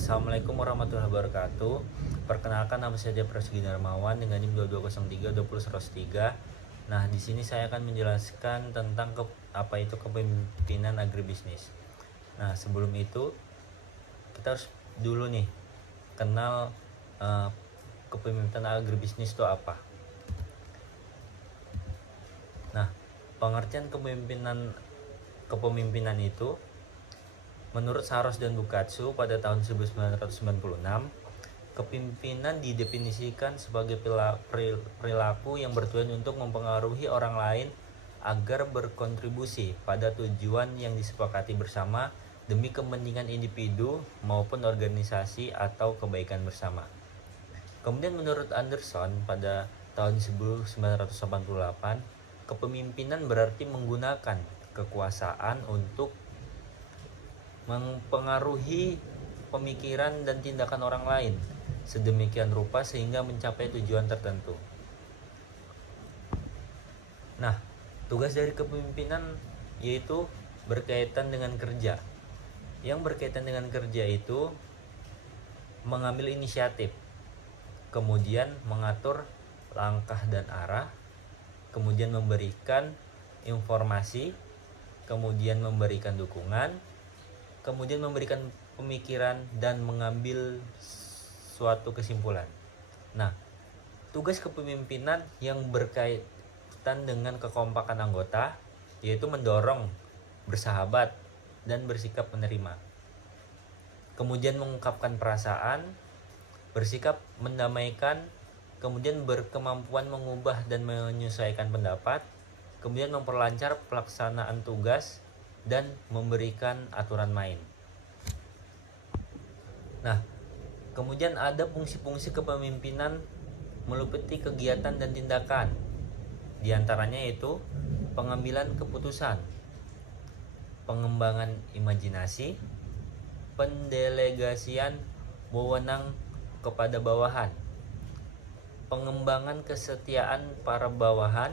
Assalamualaikum warahmatullahi wabarakatuh. Perkenalkan, nama saya Prasetyo Darmawan dengan NIM 2203 Nah, di sini saya akan menjelaskan tentang apa itu kepemimpinan agribisnis. Nah, sebelum itu kita harus dulu nih kenal kepemimpinan agribisnis itu apa. Nah, pengertian kepemimpinan itu menurut Saros dan Bukatsu pada tahun 1996, kepemimpinan didefinisikan sebagai perilaku yang bertujuan untuk mempengaruhi orang lain agar berkontribusi pada tujuan yang disepakati bersama demi kepentingan individu maupun organisasi atau kebaikan bersama. Kemudian menurut Anderson pada tahun 1988, kepemimpinan berarti menggunakan kekuasaan untuk mempengaruhi pemikiran dan tindakan orang lain sedemikian rupa sehingga mencapai tujuan tertentu. Nah, tugas dari kepemimpinan yaitu berkaitan dengan kerja. Yang berkaitan dengan kerja itu mengambil inisiatif, kemudian mengatur langkah dan arah, kemudian memberikan informasi, kemudian memberikan dukungan, kemudian memberikan pemikiran dan mengambil suatu kesimpulan. Nah, tugas kepemimpinan yang berkaitan dengan kekompakan anggota yaitu mendorong, bersahabat, dan bersikap menerima. Kemudian mengungkapkan perasaan, bersikap mendamaikan, kemudian berkemampuan mengubah dan menyesuaikan pendapat, kemudian memperlancar pelaksanaan tugas, dan memberikan aturan main. Nah, kemudian ada fungsi-fungsi kepemimpinan meliputi kegiatan dan tindakan. Di antaranya yaitu pengambilan keputusan, pengembangan imajinasi, pendelegasian wewenang kepada bawahan, pengembangan kesetiaan para bawahan,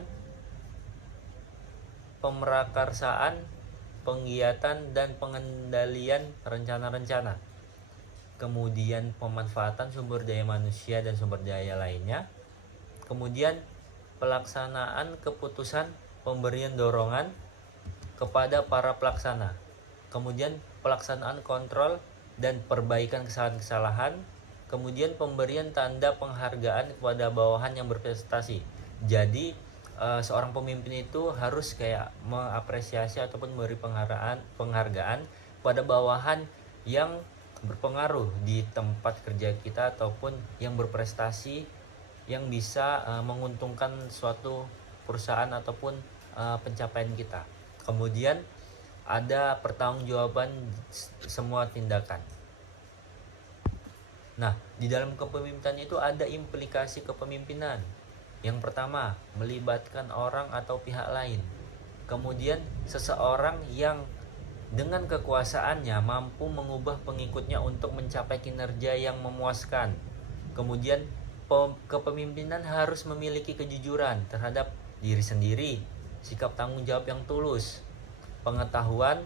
pemerakarsaan, penggiatan dan pengendalian rencana-rencana, kemudian pemanfaatan sumber daya manusia dan sumber daya lainnya, kemudian pelaksanaan keputusan, pemberian dorongan kepada para pelaksana, kemudian pelaksanaan kontrol dan perbaikan kesalahan-kesalahan, kemudian pemberian tanda penghargaan kepada bawahan yang berprestasi. Jadi seorang pemimpin itu harus kayak mengapresiasi ataupun memberi penghargaan pada bawahan yang berpengaruh di tempat kerja kita ataupun yang berprestasi, yang bisa menguntungkan suatu perusahaan ataupun pencapaian kita. Kemudian ada pertanggungjawaban semua tindakan. Nah, di dalam kepemimpinan itu ada implikasi kepemimpinan. Yang pertama, melibatkan orang atau pihak lain. Kemudian seseorang yang dengan kekuasaannya mampu mengubah pengikutnya untuk mencapai kinerja yang memuaskan. Kemudian kepemimpinan harus memiliki kejujuran terhadap diri sendiri, sikap tanggung jawab yang tulus, pengetahuan,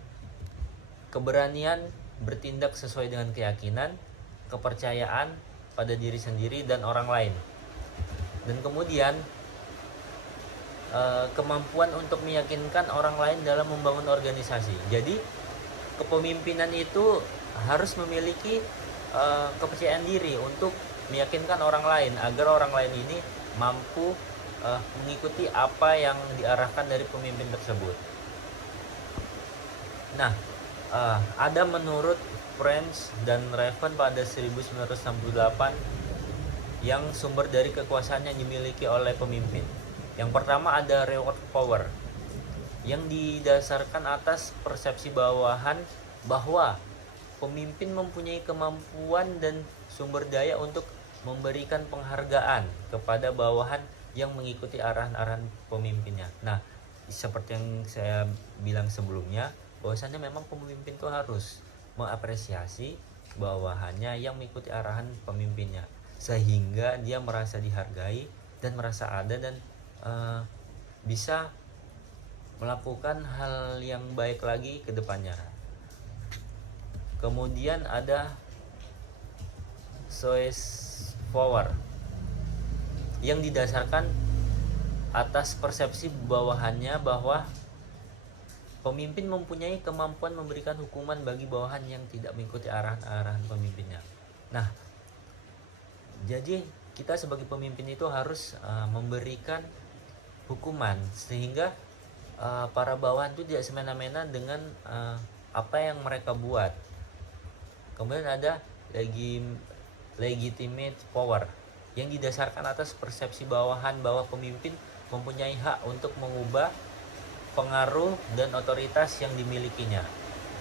keberanian bertindak sesuai dengan keyakinan, kepercayaan pada diri sendiri dan orang lain. Dan kemudian kemampuan untuk meyakinkan orang lain dalam membangun organisasi. Jadi kepemimpinan itu harus memiliki kepercayaan diri untuk meyakinkan orang lain agar orang lain ini mampu mengikuti apa yang diarahkan dari pemimpin tersebut. Nah, ada menurut French dan Raven pada 1968 yang sumber dari kekuasaan yang dimiliki oleh pemimpin. Yang pertama ada reward power, yang didasarkan atas persepsi bawahan bahwa pemimpin mempunyai kemampuan dan sumber daya untuk memberikan penghargaan kepada bawahan yang mengikuti arahan-arahan pemimpinnya. Nah, seperti yang saya bilang sebelumnya, bahwasannya memang pemimpin itu harus mengapresiasi bawahannya yang mengikuti arahan pemimpinnya, sehingga dia merasa dihargai dan merasa ada dan bisa melakukan hal yang baik lagi ke depannya. Kemudian ada Schopenhauer yang didasarkan atas persepsi bawahannya bahwa pemimpin mempunyai kemampuan memberikan hukuman bagi bawahan yang tidak mengikuti arahan-arahan pemimpinnya. Nah, jadi kita sebagai pemimpin itu harus memberikan hukuman sehingga para bawahan itu tidak semena-mena dengan apa yang mereka buat. Kemudian ada legitimate power yang didasarkan atas persepsi bawahan bahwa pemimpin mempunyai hak untuk mengubah pengaruh dan otoritas yang dimilikinya.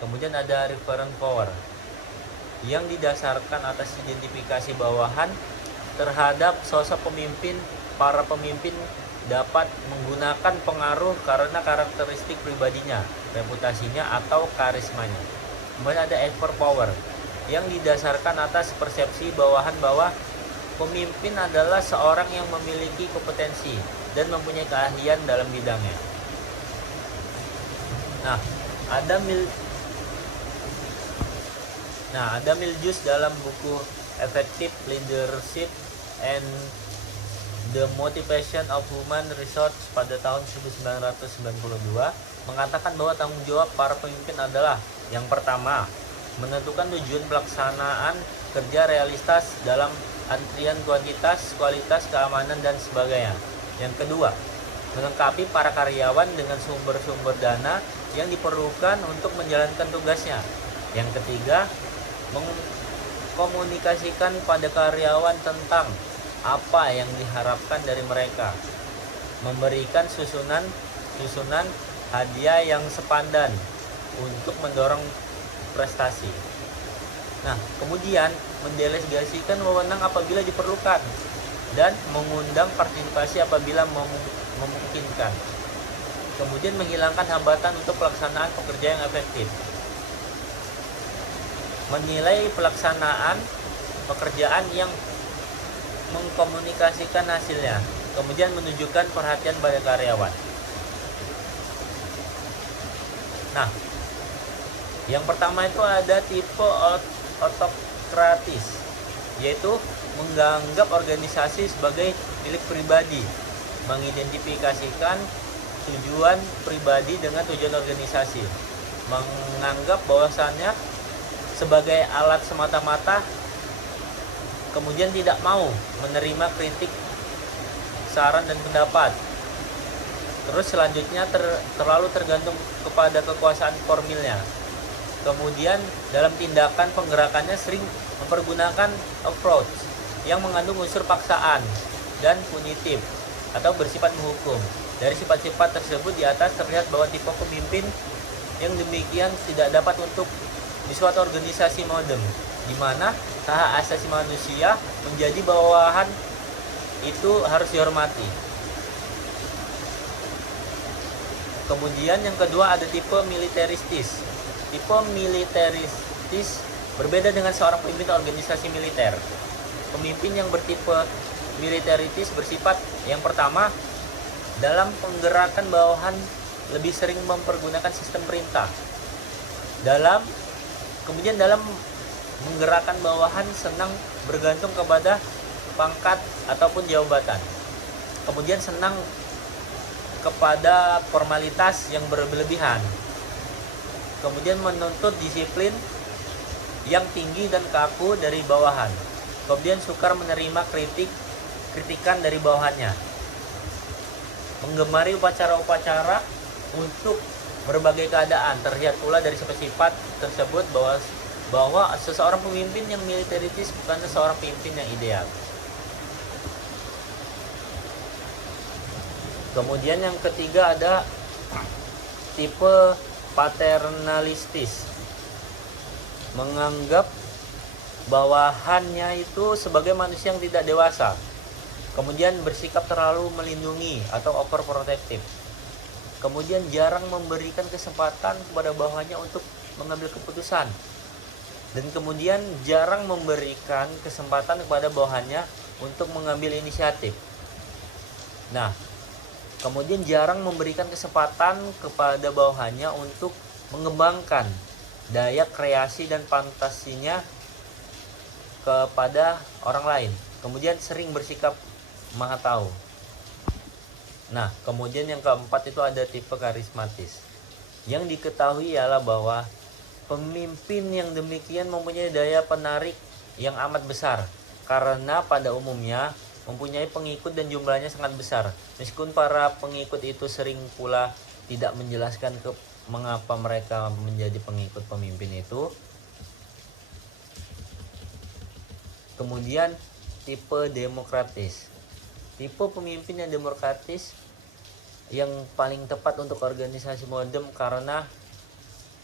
Kemudian ada referent power yang didasarkan atas identifikasi bawahan terhadap sosok pemimpin. Para pemimpin dapat menggunakan pengaruh karena karakteristik pribadinya, reputasinya, atau karismanya. Kemudian ada effort power yang didasarkan atas persepsi bawahan bahwa pemimpin adalah seorang yang memiliki kompetensi dan mempunyai keahlian dalam bidangnya. Nah, ada Mills dalam buku Effective Leadership and the Motivation of Human Resources pada tahun 1992 mengatakan bahwa tanggung jawab para pemimpin adalah yang pertama, menentukan tujuan pelaksanaan kerja realistas dalam antrian kuantitas, kualitas, keamanan, dan sebagainya. Yang kedua, melengkapi para karyawan dengan sumber-sumber dana yang diperlukan untuk menjalankan tugasnya. Yang ketiga, mengkomunikasikan pada karyawan tentang apa yang diharapkan dari mereka, memberikan susunan hadiah yang sepadan untuk mendorong prestasi. Nah, kemudian mendelegasikan wewenang apabila diperlukan dan mengundang partisipasi apabila memungkinkan. Kemudian menghilangkan hambatan untuk pelaksanaan pekerjaan yang efektif. Menilai pelaksanaan pekerjaan yang mengkomunikasikan hasilnya. Kemudian menunjukkan perhatian pada karyawan. Nah, yang pertama itu ada tipe autokratis, yaitu menganggap organisasi sebagai milik pribadi, mengidentifikasikan tujuan pribadi dengan tujuan organisasi, menganggap bahwasannya sebagai alat semata-mata, kemudian tidak mau menerima kritik, saran, dan pendapat. Terus selanjutnya terlalu tergantung kepada kekuasaan formilnya. Kemudian dalam tindakan penggerakannya sering mempergunakan approach yang mengandung unsur paksaan dan punitif atau bersifat menghukum. Dari sifat-sifat tersebut di atas terlihat bahwa tipe pemimpin yang demikian tidak dapat untuk di suatu organisasi modern, di mana hak asasi manusia menjadi bawahan itu harus dihormati. Kemudian yang kedua ada tipe militeristis. Tipe militeristis berbeda dengan seorang pemimpin organisasi militer. Pemimpin yang bertipe militeristis bersifat yang pertama, dalam penggerakan bawahan lebih sering mempergunakan sistem perintah. Kemudian dalam menggerakkan bawahan senang bergantung kepada pangkat ataupun jabatan. Kemudian senang kepada formalitas yang berlebihan. Kemudian menuntut disiplin yang tinggi dan kaku dari bawahan. Kemudian sukar menerima kritikan dari bawahannya. Menggemari upacara-upacara untuk berbagai keadaan. Terlihat pula dari sifat-sifat tersebut bahwa seseorang pemimpin yang militeristis bukanlah seorang pemimpin yang ideal. Kemudian yang ketiga ada tipe paternalistis, menganggap bawahannya itu sebagai manusia yang tidak dewasa, kemudian bersikap terlalu melindungi atau overprotective, kemudian jarang memberikan kesempatan kepada bawahannya untuk mengambil keputusan, dan kemudian jarang memberikan kesempatan kepada bawahannya untuk mengambil inisiatif. Nah, kemudian jarang memberikan kesempatan kepada bawahannya untuk mengembangkan daya kreasi dan fantasinya. kepada orang lain. Kemudian sering bersikap maha tahu. Nah, kemudian yang keempat itu ada tipe karismatis. Yang diketahui ialah bahwa pemimpin yang demikian mempunyai daya penarik yang amat besar, karena pada umumnya mempunyai pengikut dan jumlahnya sangat besar. Meskipun para pengikut itu sering pula tidak menjelaskan mengapa mereka menjadi pengikut pemimpin itu. Kemudian tipe demokratis. Tipe pemimpin yang demokratis yang paling tepat untuk organisasi modern, karena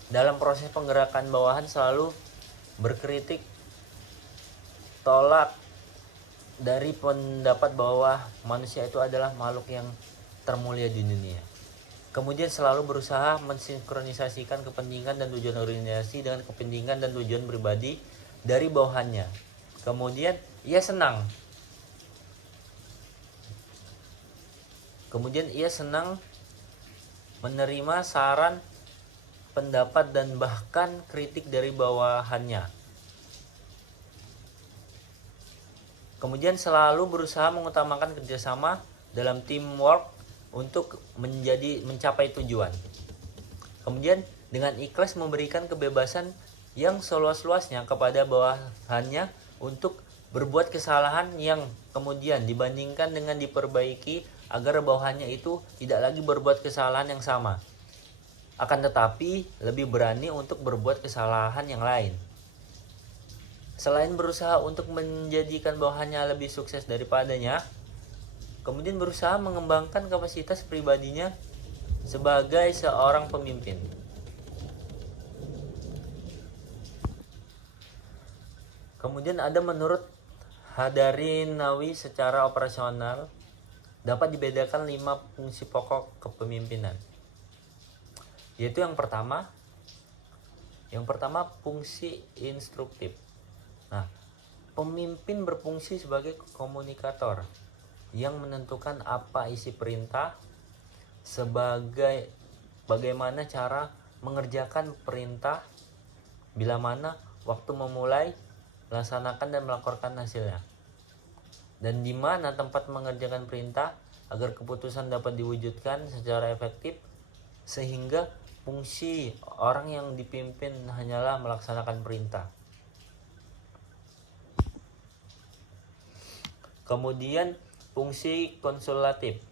dalam proses penggerakan bawahan selalu berkritik tolak dari pendapat bahwa manusia itu adalah makhluk yang termulia di dunia. Kemudian selalu berusaha mensinkronisasikan kepentingan dan tujuan organisasi dengan kepentingan dan tujuan pribadi dari bawahannya. Kemudian ia senang menerima saran, pendapat dan bahkan kritik dari bawahannya. Kemudian selalu berusaha mengutamakan kerjasama dalam teamwork untuk mencapai tujuan. Kemudian dengan ikhlas memberikan kebebasan yang seluas-luasnya kepada bawahannya untuk berbuat kesalahan yang kemudian dibandingkan dengan diperbaiki agar bawahannya itu tidak lagi berbuat kesalahan yang sama. Akan tetapi lebih berani untuk berbuat kesalahan yang lain. Selain berusaha untuk menjadikan bawahannya lebih sukses daripadanya, kemudian berusaha mengembangkan kapasitas pribadinya sebagai seorang pemimpin. Kemudian ada menurut Hadarinawi secara operasional dapat dibedakan 5 fungsi pokok kepemimpinan. Yaitu yang pertama fungsi instruktif. Nah, pemimpin berfungsi sebagai komunikator yang menentukan apa isi perintah, bagaimana cara mengerjakan perintah, bila mana waktu memulai, melaksanakan dan melaporkan hasilnya, dan di mana tempat mengerjakan perintah agar keputusan dapat diwujudkan secara efektif, sehingga fungsi orang yang dipimpin hanyalah melaksanakan perintah. Kemudian fungsi konsulatif.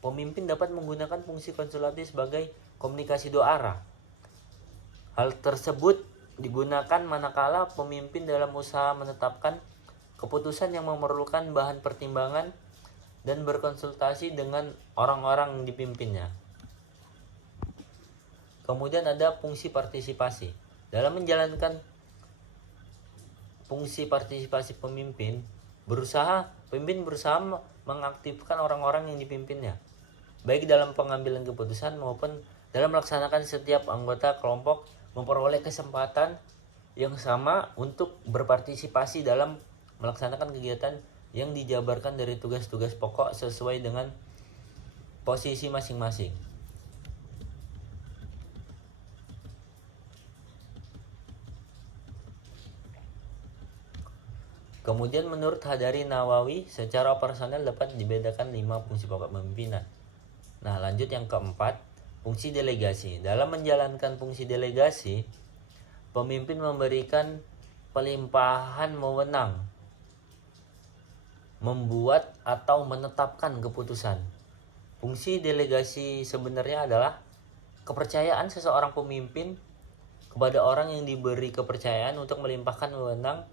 Pemimpin dapat menggunakan fungsi konsulatif sebagai komunikasi dua arah. Hal tersebut digunakan manakala pemimpin dalam usaha menetapkan keputusan yang memerlukan bahan pertimbangan dan berkonsultasi dengan orang-orang yang dipimpinnya. Kemudian ada fungsi partisipasi. Dalam menjalankan fungsi partisipasi pemimpin berusaha mengaktifkan orang-orang yang dipimpinnya, baik dalam pengambilan keputusan maupun dalam melaksanakan. Setiap anggota kelompok memperoleh kesempatan yang sama untuk berpartisipasi dalam melaksanakan kegiatan yang dijabarkan dari tugas-tugas pokok sesuai dengan posisi masing-masing. Kemudian menurut Hadarinawi secara operasional dapat dibedakan 5 fungsi pokok pemimpinan. Nah, lanjut yang keempat, fungsi delegasi. Dalam menjalankan fungsi delegasi, pemimpin memberikan pelimpahan wewenang membuat atau menetapkan keputusan. Fungsi delegasi sebenarnya adalah kepercayaan seseorang pemimpin kepada orang yang diberi kepercayaan untuk melimpahkan wewenang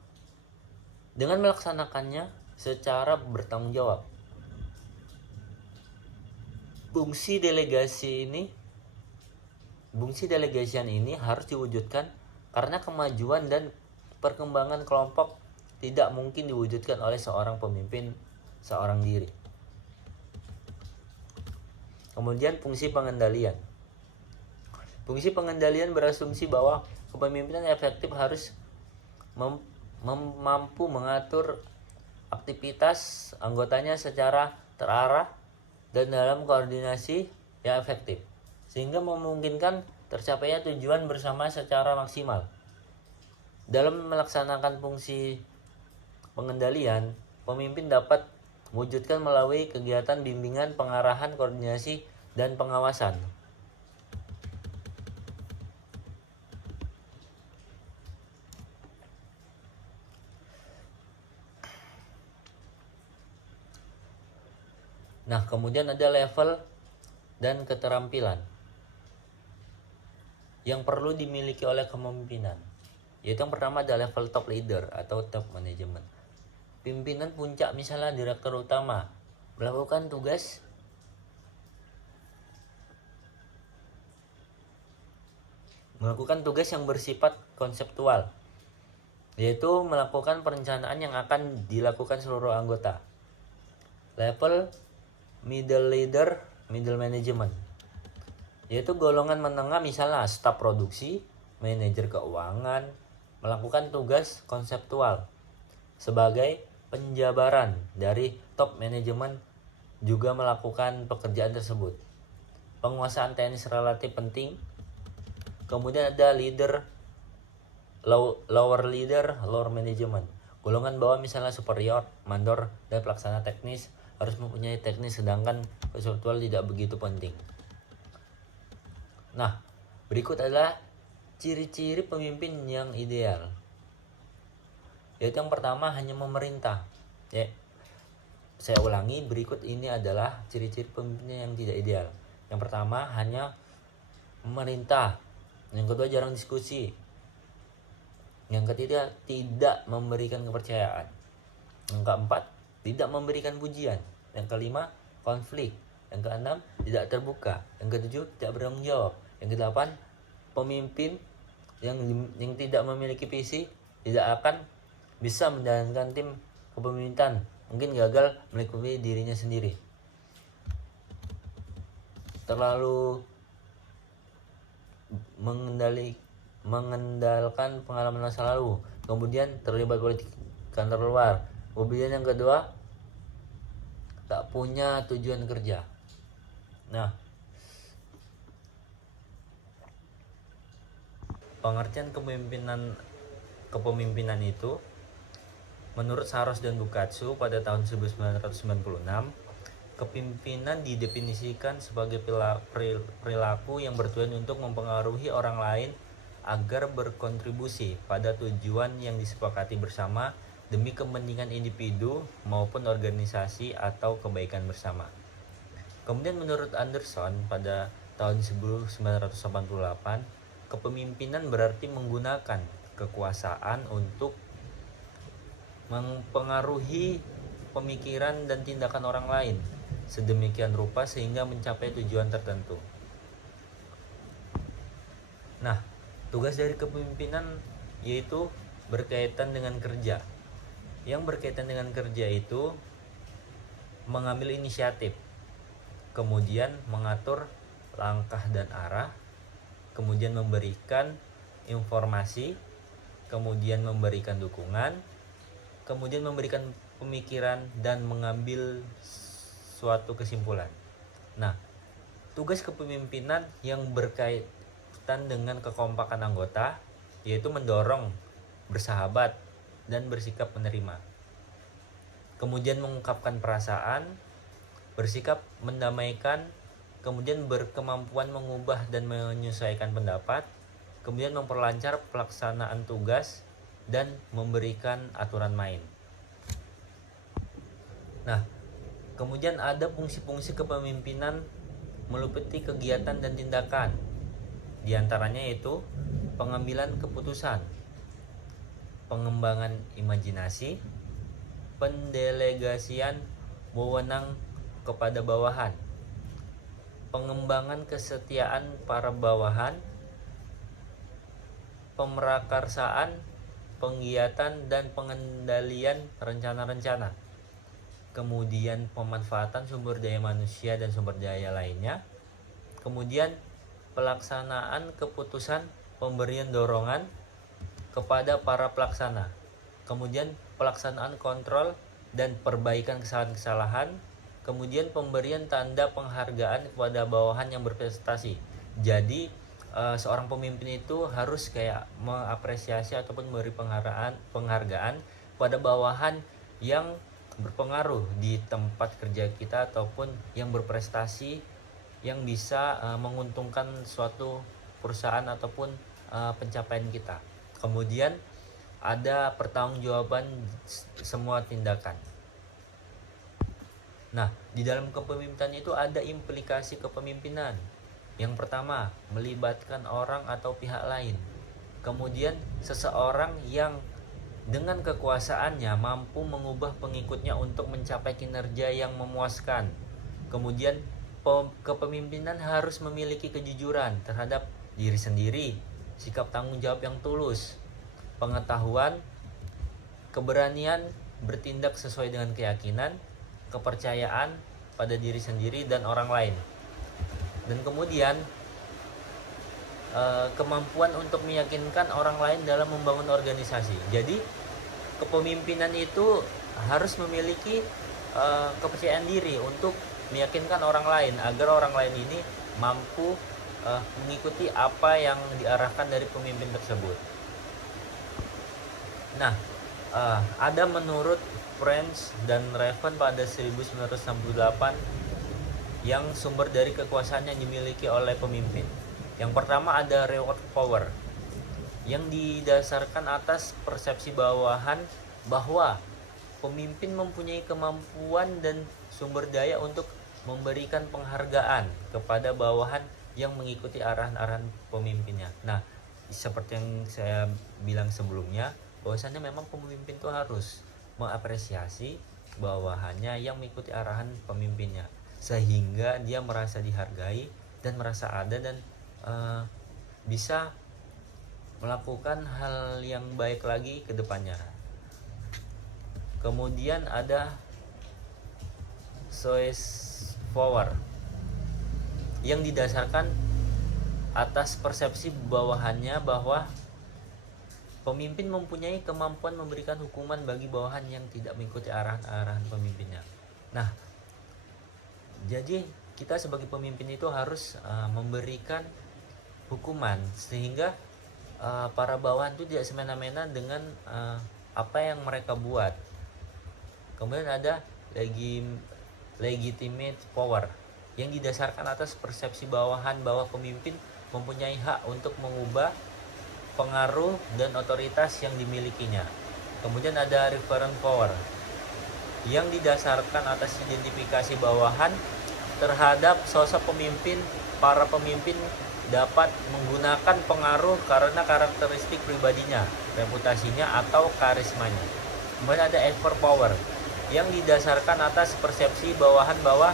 dengan melaksanakannya secara bertanggung jawab. Fungsi delegasian ini harus diwujudkan karena kemajuan dan perkembangan kelompok tidak mungkin diwujudkan oleh seorang pemimpin seorang diri. Kemudian fungsi pengendalian. Fungsi pengendalian berasumsi bahwa kepemimpinan efektif harus mampu mengatur aktivitas anggotanya secara terarah dan dalam koordinasi yang efektif, sehingga memungkinkan tercapainya tujuan bersama secara maksimal. Dalam melaksanakan fungsi pengendalian, pemimpin dapat wujudkan melalui kegiatan bimbingan, pengarahan, koordinasi, dan pengawasan. Nah, kemudian ada level dan keterampilan yang perlu dimiliki oleh kepemimpinan. Yaitu yang pertama ada level top leader atau top management. Pimpinan puncak misalnya direktur utama melakukan tugas yang bersifat konseptual, yaitu melakukan perencanaan yang akan dilakukan seluruh anggota. Level middle leader, middle management, yaitu golongan menengah misalnya staf produksi, manajer keuangan, melakukan tugas konseptual sebagai penjabaran dari top manajemen juga melakukan pekerjaan tersebut. Penguasaan teknis relatif penting. Kemudian ada leader, lower leader, lower management. Golongan bawah misalnya superior, mandor, dan pelaksana teknis harus mempunyai teknis sedangkan konseptual tidak begitu penting. Nah, berikut adalah ciri-ciri pemimpin yang ideal. Yaitu yang pertama hanya memerintah. Saya ulangi, berikut ini adalah ciri-ciri pemimpin yang tidak ideal. Yang pertama hanya memerintah. Yang kedua jarang diskusi. Yang ketiga tidak memberikan kepercayaan. Yang keempat tidak memberikan pujian. Yang kelima konflik. Yang keenam tidak terbuka. Yang ketujuh tidak bertanggung jawab. Yang kedelapan pemimpin yang tidak memiliki visi tidak akan bisa menjalankan tim kepemimpinan, mungkin gagal melingkupi dirinya sendiri. Terlalu mengendalikan pengalaman masa lalu, kemudian terlibat politik kantor luar. Kemudian yang kedua tak punya tujuan kerja. Nah, pengertian kepemimpinan itu menurut Saros dan Bukatsu pada tahun 1996, kepemimpinan didefinisikan sebagai perilaku yang bertujuan untuk mempengaruhi orang lain agar berkontribusi pada tujuan yang disepakati bersama demi kepentingan individu maupun organisasi atau kebaikan bersama. Kemudian menurut Anderson pada tahun 1988, kepemimpinan berarti menggunakan kekuasaan untuk mempengaruhi pemikiran dan tindakan orang lain sedemikian rupa sehingga mencapai tujuan tertentu. Nah, tugas dari kepemimpinan yaitu berkaitan dengan kerja. Yang berkaitan dengan kerja itu mengambil inisiatif, kemudian mengatur langkah dan arah, kemudian memberikan informasi, kemudian memberikan dukungan, kemudian memberikan pemikiran dan mengambil suatu kesimpulan. Nah, tugas kepemimpinan yang berkaitan dengan kekompakan anggota yaitu mendorong, bersahabat, dan bersikap menerima. Kemudian mengungkapkan perasaan, bersikap mendamaikan, kemudian berkemampuan mengubah dan menyesuaikan pendapat, kemudian memperlancar pelaksanaan tugas dan memberikan aturan main. Nah, kemudian ada fungsi-fungsi kepemimpinan meliputi kegiatan dan tindakan. Di antaranya yaitu pengambilan keputusan, pengembangan imajinasi, pendelegasian wewenang kepada bawahan, pengembangan kesetiaan para bawahan, pemerakarsaan, penggiatan dan pengendalian rencana-rencana, kemudian pemanfaatan sumber daya manusia dan sumber daya lainnya, kemudian pelaksanaan keputusan, pemberian dorongan kepada para pelaksana, kemudian pelaksanaan kontrol dan perbaikan kesalahan-kesalahan, kemudian pemberian tanda penghargaan kepada bawahan yang berprestasi. Jadi seorang pemimpin itu harus kayak mengapresiasi ataupun memberi penghargaan pada bawahan yang berpengaruh di tempat kerja kita ataupun yang berprestasi, yang bisa menguntungkan suatu perusahaan ataupun pencapaian kita. Kemudian ada pertanggungjawaban semua tindakan. Nah, di dalam kepemimpinan itu ada implikasi kepemimpinan. Yang pertama, melibatkan orang atau pihak lain. Kemudian seseorang yang dengan kekuasaannya mampu mengubah pengikutnya untuk mencapai kinerja yang memuaskan. Kemudian kepemimpinan harus memiliki kejujuran terhadap diri sendiri, sikap tanggung jawab yang tulus, pengetahuan, keberanian bertindak sesuai dengan keyakinan, kepercayaan pada diri sendiri dan orang lain. Dan kemudian kemampuan untuk meyakinkan orang lain dalam membangun organisasi. Jadi kepemimpinan itu harus memiliki kepercayaan diri untuk meyakinkan orang lain agar orang lain ini mampu mengikuti apa yang diarahkan dari pemimpin tersebut. Nah, ada menurut French dan Raven pada 1968 yang sumber dari kekuasaan yang dimiliki oleh pemimpin. Yang pertama ada reward power, yang didasarkan atas persepsi bawahan bahwa pemimpin mempunyai kemampuan dan sumber daya untuk memberikan penghargaan kepada bawahan yang mengikuti arahan-arahan pemimpinnya. Nah, seperti yang saya bilang sebelumnya, bahwasannya memang pemimpin itu harus mengapresiasi bawahannya yang mengikuti arahan pemimpinnya, sehingga dia merasa dihargai dan merasa ada dan bisa melakukan hal yang baik lagi ke depannya. Kemudian ada choice power, yang didasarkan atas persepsi bawahannya bahwa pemimpin mempunyai kemampuan memberikan hukuman bagi bawahan yang tidak mengikuti arahan-arahan pemimpinnya. Nah, jadi kita sebagai pemimpin itu harus memberikan hukuman sehingga para bawahan itu tidak semena-mena dengan apa yang mereka buat. Kemudian ada legitimate power, yang didasarkan atas persepsi bawahan bahwa pemimpin mempunyai hak untuk mengubah pengaruh dan otoritas yang dimilikinya. Kemudian ada referent power, yang didasarkan atas identifikasi bawahan terhadap sosok pemimpin. Para pemimpin dapat menggunakan pengaruh karena karakteristik pribadinya, reputasinya, atau karismanya. Kemudian ada effort power, yang didasarkan atas persepsi bawahan bahwa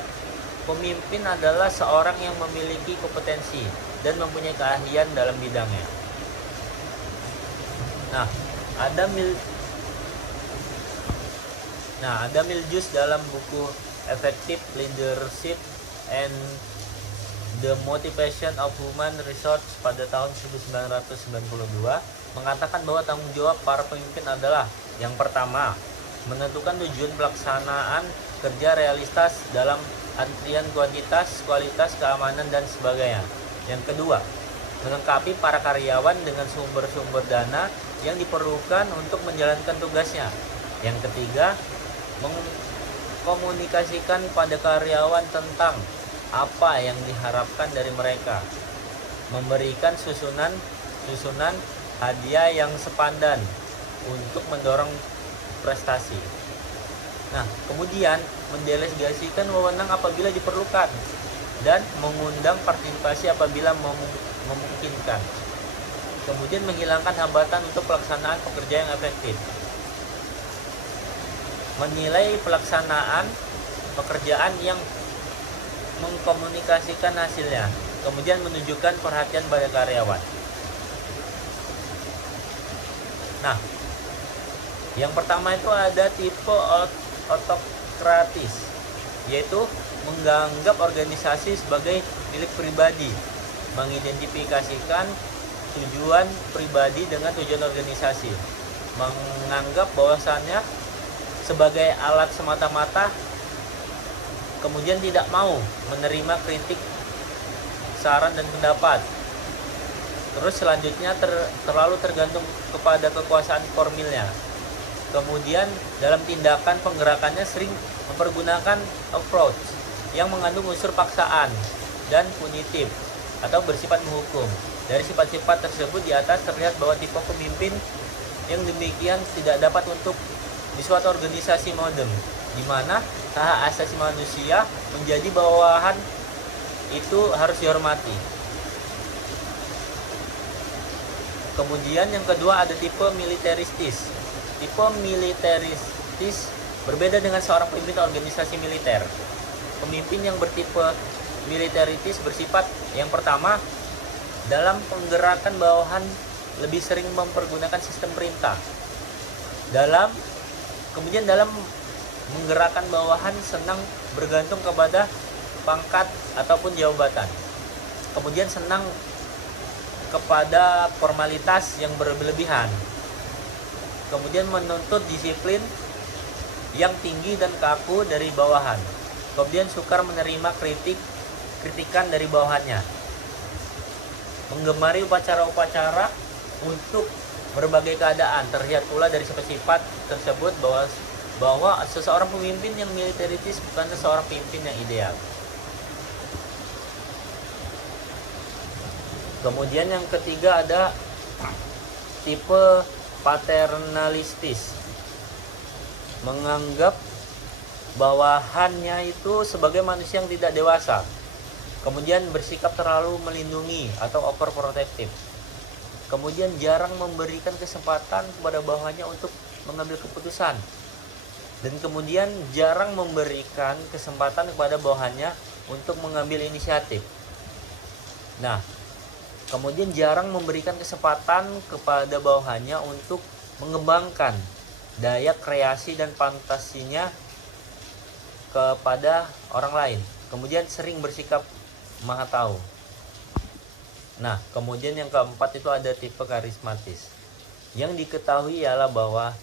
pemimpin adalah seorang yang memiliki kompetensi dan mempunyai keahlian dalam bidangnya. Nah, ada Miljuis dalam buku Effective Leadership and The Motivation of Human Resource pada tahun 1992 mengatakan bahwa tanggung jawab para pemimpin adalah: yang pertama, menentukan tujuan pelaksanaan kerja realistas dalam antrian kuantitas, kualitas, keamanan, dan sebagainya. Yang kedua, melengkapi para karyawan dengan sumber-sumber dana yang diperlukan untuk menjalankan tugasnya. Yang ketiga, mengkomunikasikan pada karyawan tentang apa yang diharapkan dari mereka, memberikan susunan hadiah yang sepadan untuk mendorong prestasi. Nah, kemudian mendelegasikan wewenang apabila diperlukan dan mengundang partisipasi apabila memungkinkan. Kemudian menghilangkan hambatan untuk pelaksanaan pekerjaan yang efektif. Menilai pelaksanaan pekerjaan yang mengkomunikasikan hasilnya. Kemudian menunjukkan perhatian pada karyawan. Nah, yang pertama itu ada tipe autokratis, yaitu menganggap organisasi sebagai milik pribadi, mengidentifikasikan tujuan pribadi dengan tujuan organisasi, menganggap bahwasannya sebagai alat semata-mata, kemudian tidak mau menerima kritik, saran, dan pendapat. Terus selanjutnya terlalu tergantung kepada kekuasaan formilnya. Kemudian dalam tindakan penggerakannya sering mempergunakan approach yang mengandung unsur paksaan dan punitif atau bersifat menghukum. Dari sifat-sifat tersebut di atas terlihat bahwa tipe pemimpin yang demikian tidak dapat untuk di suatu organisasi modern, di mana hak asasi manusia menjadi bawahan itu harus dihormati. Kemudian yang kedua ada tipe militeristis. Tipe militeristis berbeda dengan seorang pemimpin organisasi militer. Pemimpin yang bertipe militeristis bersifat yang pertama dalam penggerakan bawahan lebih sering mempergunakan sistem perintah. Kemudian dalam menggerakkan bawahan senang bergantung kepada pangkat ataupun jabatan. Kemudian senang kepada formalitas yang berlebihan. Kemudian menuntut disiplin yang tinggi dan kaku dari bawahan. Kemudian sukar menerima kritikan dari bawahannya. Menggemari upacara-upacara untuk berbagai keadaan. Terlihat pula dari sifat-sifat tersebut bahwa seseorang pemimpin yang militeristis bukanlah seorang pemimpin yang ideal. Kemudian yang ketiga ada tipe paternalistis, menganggap bawahannya itu sebagai manusia yang tidak dewasa, kemudian bersikap terlalu melindungi atau overprotective, kemudian jarang memberikan kesempatan kepada bawahannya untuk mengambil keputusan, dan kemudian jarang memberikan kesempatan kepada bawahannya untuk mengambil inisiatif. Nah, kemudian jarang memberikan kesempatan kepada bawahannya untuk mengembangkan daya kreasi dan fantasinya kepada orang lain. Kemudian sering bersikap maha tahu. Nah, kemudian yang keempat itu ada tipe karismatis. Yang diketahui ialah bahwa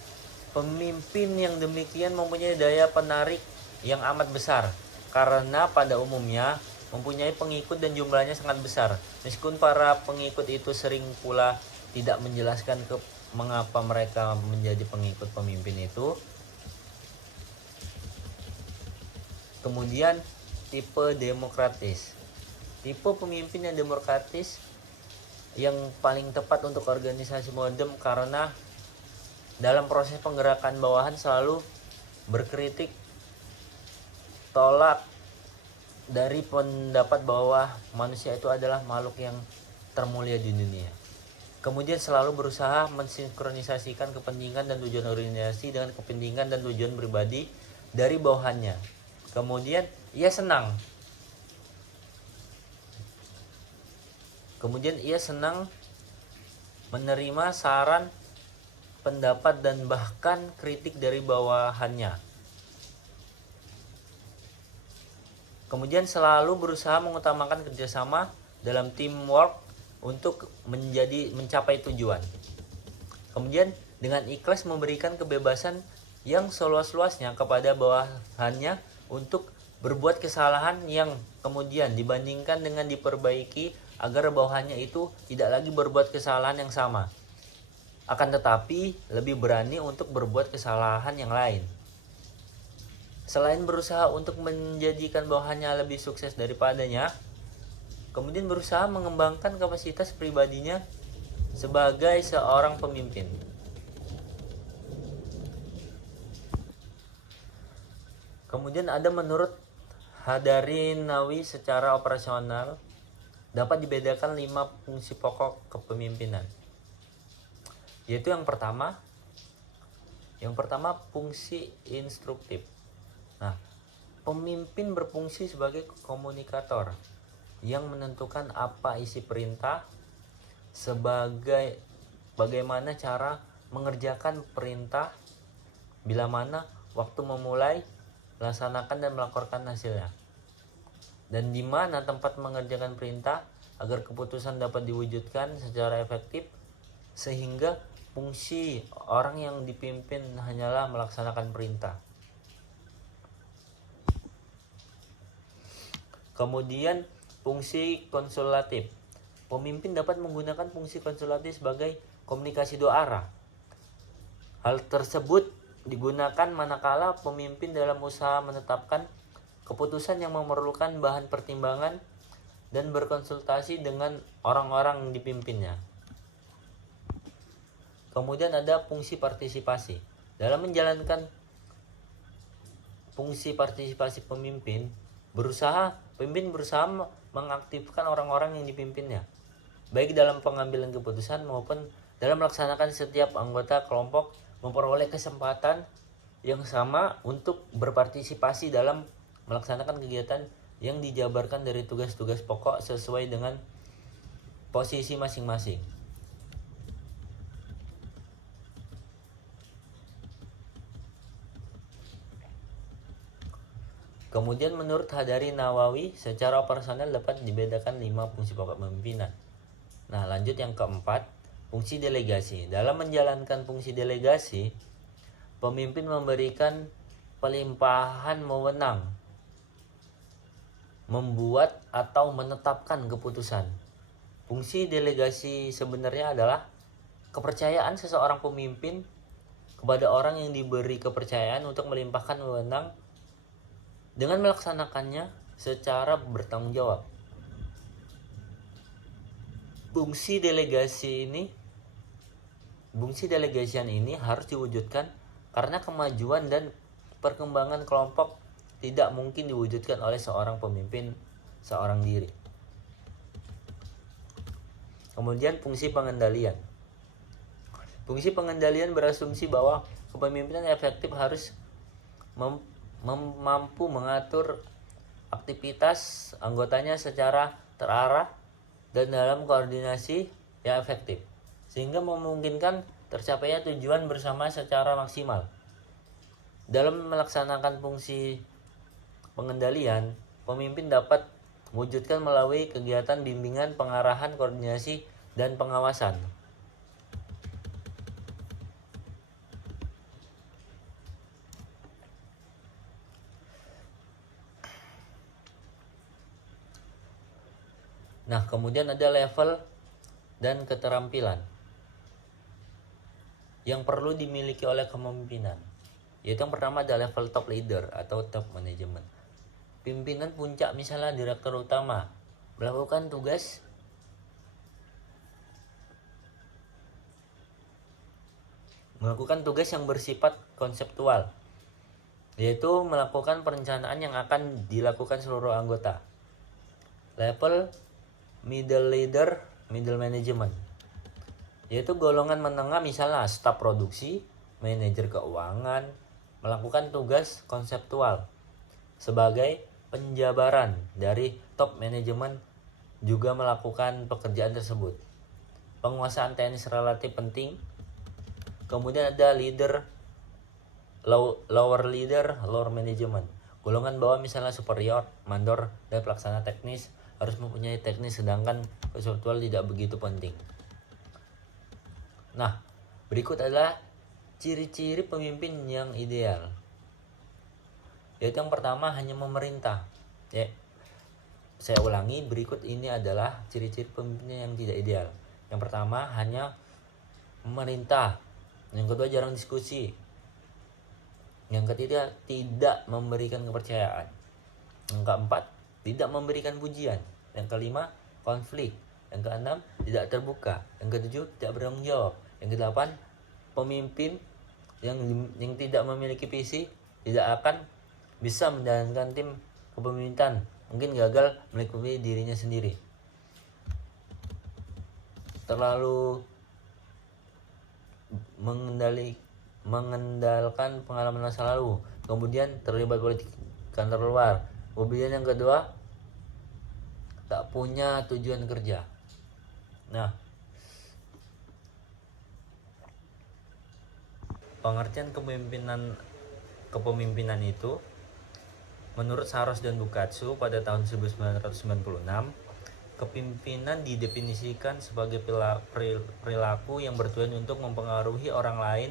pemimpin yang demikian mempunyai daya penarik yang amat besar, karena pada umumnya mempunyai pengikut dan jumlahnya sangat besar. Meskipun para pengikut itu sering pula tidak menjelaskan mengapa mereka menjadi pengikut pemimpin itu. Kemudian tipe demokratis. Tipe pemimpin yang demokratis yang paling tepat untuk organisasi modern karena dalam proses penggerakan bawahan selalu berkritik tolak dari pendapat bahwa manusia itu adalah makhluk yang termulia di dunia. Kemudian selalu berusaha mensinkronisasikan kepentingan dan tujuan organisasi dengan kepentingan dan tujuan pribadi dari bawahannya. Kemudian ia senang menerima saran, pendapat dan bahkan kritik dari bawahannya. Kemudian selalu berusaha mengutamakan kerjasama dalam teamwork untuk mencapai tujuan. Kemudian dengan ikhlas memberikan kebebasan yang seluas-luasnya kepada bawahannya untuk berbuat kesalahan yang kemudian dibandingkan dengan diperbaiki agar bawahannya itu tidak lagi berbuat kesalahan yang sama. Akan tetapi lebih berani untuk berbuat kesalahan yang lain. Selain berusaha untuk menjadikan bawahannya lebih sukses daripadanya, kemudian berusaha mengembangkan kapasitas pribadinya sebagai seorang pemimpin. Kemudian ada menurut Hadarinawi secara operasional dapat dibedakan 5 fungsi pokok kepemimpinan. Yaitu yang pertama fungsi instruktif. Nah, pemimpin berfungsi sebagai komunikator yang menentukan apa isi perintah, bagaimana cara mengerjakan perintah, bila mana waktu memulai, melaksanakan dan melaporkan hasilnya, dan di mana tempat mengerjakan perintah agar keputusan dapat diwujudkan secara efektif, sehingga fungsi orang yang dipimpin hanyalah melaksanakan perintah. Kemudian fungsi konsultatif. Pemimpin dapat menggunakan fungsi konsultatif sebagai komunikasi dua arah. Hal tersebut digunakan manakala pemimpin dalam usaha menetapkan keputusan yang memerlukan bahan pertimbangan dan berkonsultasi dengan orang-orang yang dipimpinnya. Kemudian ada fungsi partisipasi. Dalam menjalankan fungsi partisipasi pemimpin berusaha mengaktifkan orang-orang yang dipimpinnya, baik dalam pengambilan keputusan maupun dalam melaksanakan. Setiap anggota kelompok memperoleh kesempatan yang sama untuk berpartisipasi dalam melaksanakan kegiatan yang dijabarkan dari tugas-tugas pokok sesuai dengan posisi masing-masing. Kemudian menurut Hadari Nawawi, secara operasional dapat dibedakan 5 fungsi pokok pemimpinan. Nah, lanjut yang keempat, fungsi delegasi. Dalam menjalankan fungsi delegasi, pemimpin memberikan pelimpahan wewenang membuat atau menetapkan keputusan. Fungsi delegasi sebenarnya adalah kepercayaan seseorang pemimpin kepada orang yang diberi kepercayaan untuk melimpahkan wewenang dengan melaksanakannya secara bertanggung jawab. Fungsi delegasian ini harus diwujudkan karena kemajuan dan perkembangan kelompok tidak mungkin diwujudkan oleh seorang pemimpin seorang diri. Kemudian fungsi pengendalian. Fungsi pengendalian berasumsi bahwa kepemimpinan efektif harus mampu mengatur aktivitas anggotanya secara terarah dan dalam koordinasi yang efektif, sehingga memungkinkan tercapainya tujuan bersama secara maksimal. Dalam melaksanakan fungsi pengendalian, pemimpin dapat mewujudkan melalui kegiatan bimbingan, pengarahan, koordinasi, dan pengawasan. Nah, kemudian ada level dan keterampilan yang perlu dimiliki oleh kepemimpinan. Yaitu yang pertama ada level top leader atau top management. Pimpinan puncak, misalnya direktur utama, melakukan tugas yang bersifat konseptual, yaitu melakukan perencanaan yang akan dilakukan seluruh anggota. Level middle leader, middle management, yaitu golongan menengah, misalnya staf produksi, manajer keuangan, melakukan tugas konseptual sebagai penjabaran dari top manajemen juga melakukan pekerjaan tersebut. Penguasaan teknis relatif penting. Kemudian ada leader, lower leader, lower management, golongan bawah, misalnya superior, mandor, dan pelaksana teknis harus mempunyai teknis, sedangkan konseptual tidak begitu penting. Nah, berikut adalah ciri-ciri pemimpin yang ideal. Yaitu yang pertama, hanya memerintah. Saya ulangi, berikut ini adalah ciri-ciri pemimpin yang tidak ideal. Yang pertama, hanya memerintah. Yang kedua, jarang diskusi. Yang ketiga, tidak memberikan kepercayaan. Yang keempat, tidak memberikan pujian. Yang kelima, konflik. Yang keenam, tidak terbuka. Yang ketujuh, tidak bertanggung jawab. Yang kedelapan, pemimpin yang tidak memiliki visi tidak akan bisa menjalankan tim kepemimpinan, mungkin gagal melingkupi dirinya sendiri. Terlalu mengendalikan pengalaman masa lalu, kemudian terlibat politik kantor luar. Kemudian yang kedua, tak punya tujuan kerja. Nah, pengertian kepemimpinan itu menurut Saros dan Bukatsu pada tahun 1996, kepemimpinan didefinisikan sebagai perilaku yang bertujuan untuk mempengaruhi orang lain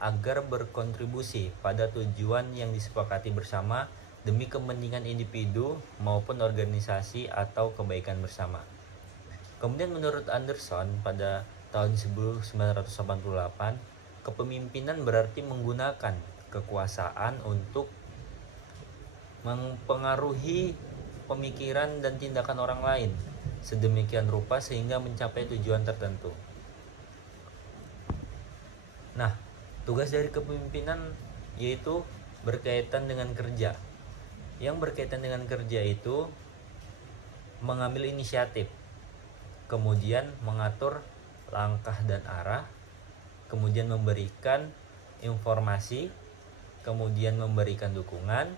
agar berkontribusi pada tujuan yang disepakati bersama demi kepentingan individu maupun organisasi atau kebaikan bersama. Kemudian menurut Anderson pada tahun 1988, kepemimpinan berarti menggunakan kekuasaan untuk mempengaruhi pemikiran dan tindakan orang lain sedemikian rupa sehingga mencapai tujuan tertentu. Nah, tugas dari kepemimpinan yaitu berkaitan dengan kerja. Yang berkaitan dengan kerja itu mengambil inisiatif, kemudian mengatur langkah dan arah, kemudian memberikan informasi, kemudian memberikan dukungan,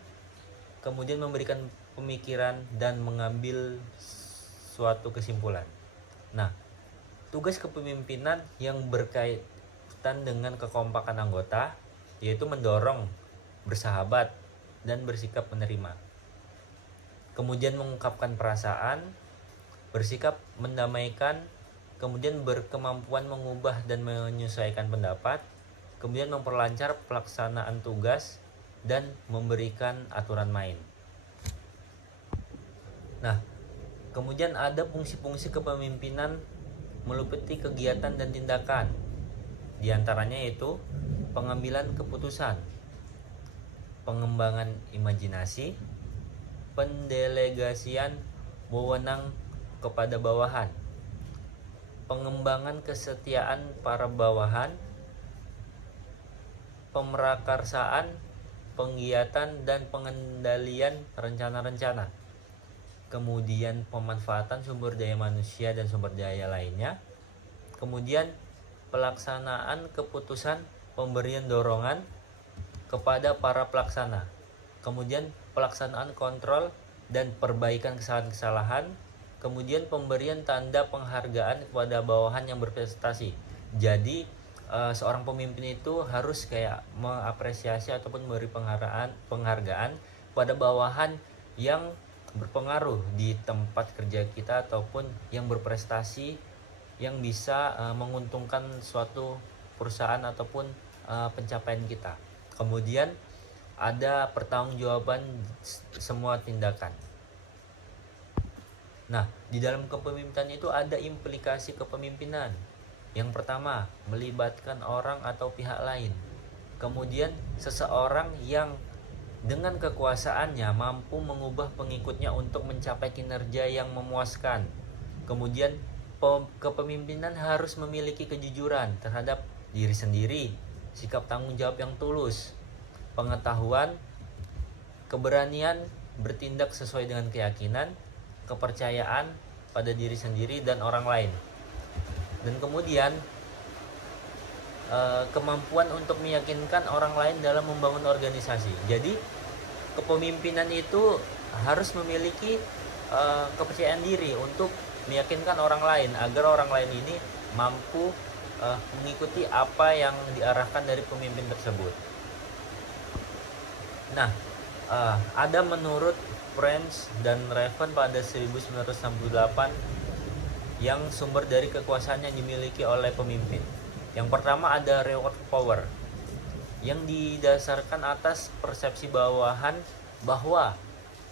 kemudian memberikan pemikiran dan mengambil suatu kesimpulan. Nah, tugas kepemimpinan yang berkaitan dengan kekompakan anggota yaitu mendorong, bersahabat, dan bersikap menerima. Kemudian mengungkapkan perasaan, bersikap mendamaikan, kemudian berkemampuan mengubah dan menyesuaikan pendapat, kemudian memperlancar pelaksanaan tugas dan memberikan aturan main. Nah, kemudian ada fungsi-fungsi kepemimpinan meliputi kegiatan dan tindakan. Di antaranya yaitu pengambilan keputusan, pengembangan imajinasi, pendelegasian wewenang kepada bawahan, pengembangan kesetiaan para bawahan, pemerakarsaan, penggiatan dan pengendalian rencana-rencana, kemudian pemanfaatan sumber daya manusia dan sumber daya lainnya, kemudian pelaksanaan keputusan, pemberian dorongan kepada para pelaksana, kemudian pelaksanaan kontrol dan perbaikan kesalahan-kesalahan, kemudian pemberian tanda penghargaan kepada bawahan yang berprestasi. Jadi seorang pemimpin itu harus kayak mengapresiasi ataupun memberi penghargaan pada bawahan yang berpengaruh di tempat kerja kita ataupun yang berprestasi, yang bisa menguntungkan suatu perusahaan ataupun pencapaian kita. Kemudian ada pertanggungjawaban semua tindakan. Nah, di dalam kepemimpinan itu ada implikasi kepemimpinan. Yang pertama, melibatkan orang atau pihak lain. Kemudian seseorang yang dengan kekuasaannya mampu mengubah pengikutnya untuk mencapai kinerja yang memuaskan. Kemudian kepemimpinan harus memiliki kejujuran terhadap diri sendiri, sikap tanggung jawab yang tulus, pengetahuan, keberanian bertindak sesuai dengan keyakinan, kepercayaan pada diri sendiri dan orang lain. Dan kemudian kemampuan untuk meyakinkan orang lain dalam membangun organisasi. Jadi kepemimpinan itu harus memiliki kepercayaan diri untuk meyakinkan orang lain agar orang lain ini mampu mengikuti apa yang diarahkan dari pemimpin tersebut. Nah, ada menurut French dan Raven pada 1968 yang sumber dari kekuasaan yang dimiliki oleh pemimpin. Yang pertama ada reward power yang didasarkan atas persepsi bawahan bahwa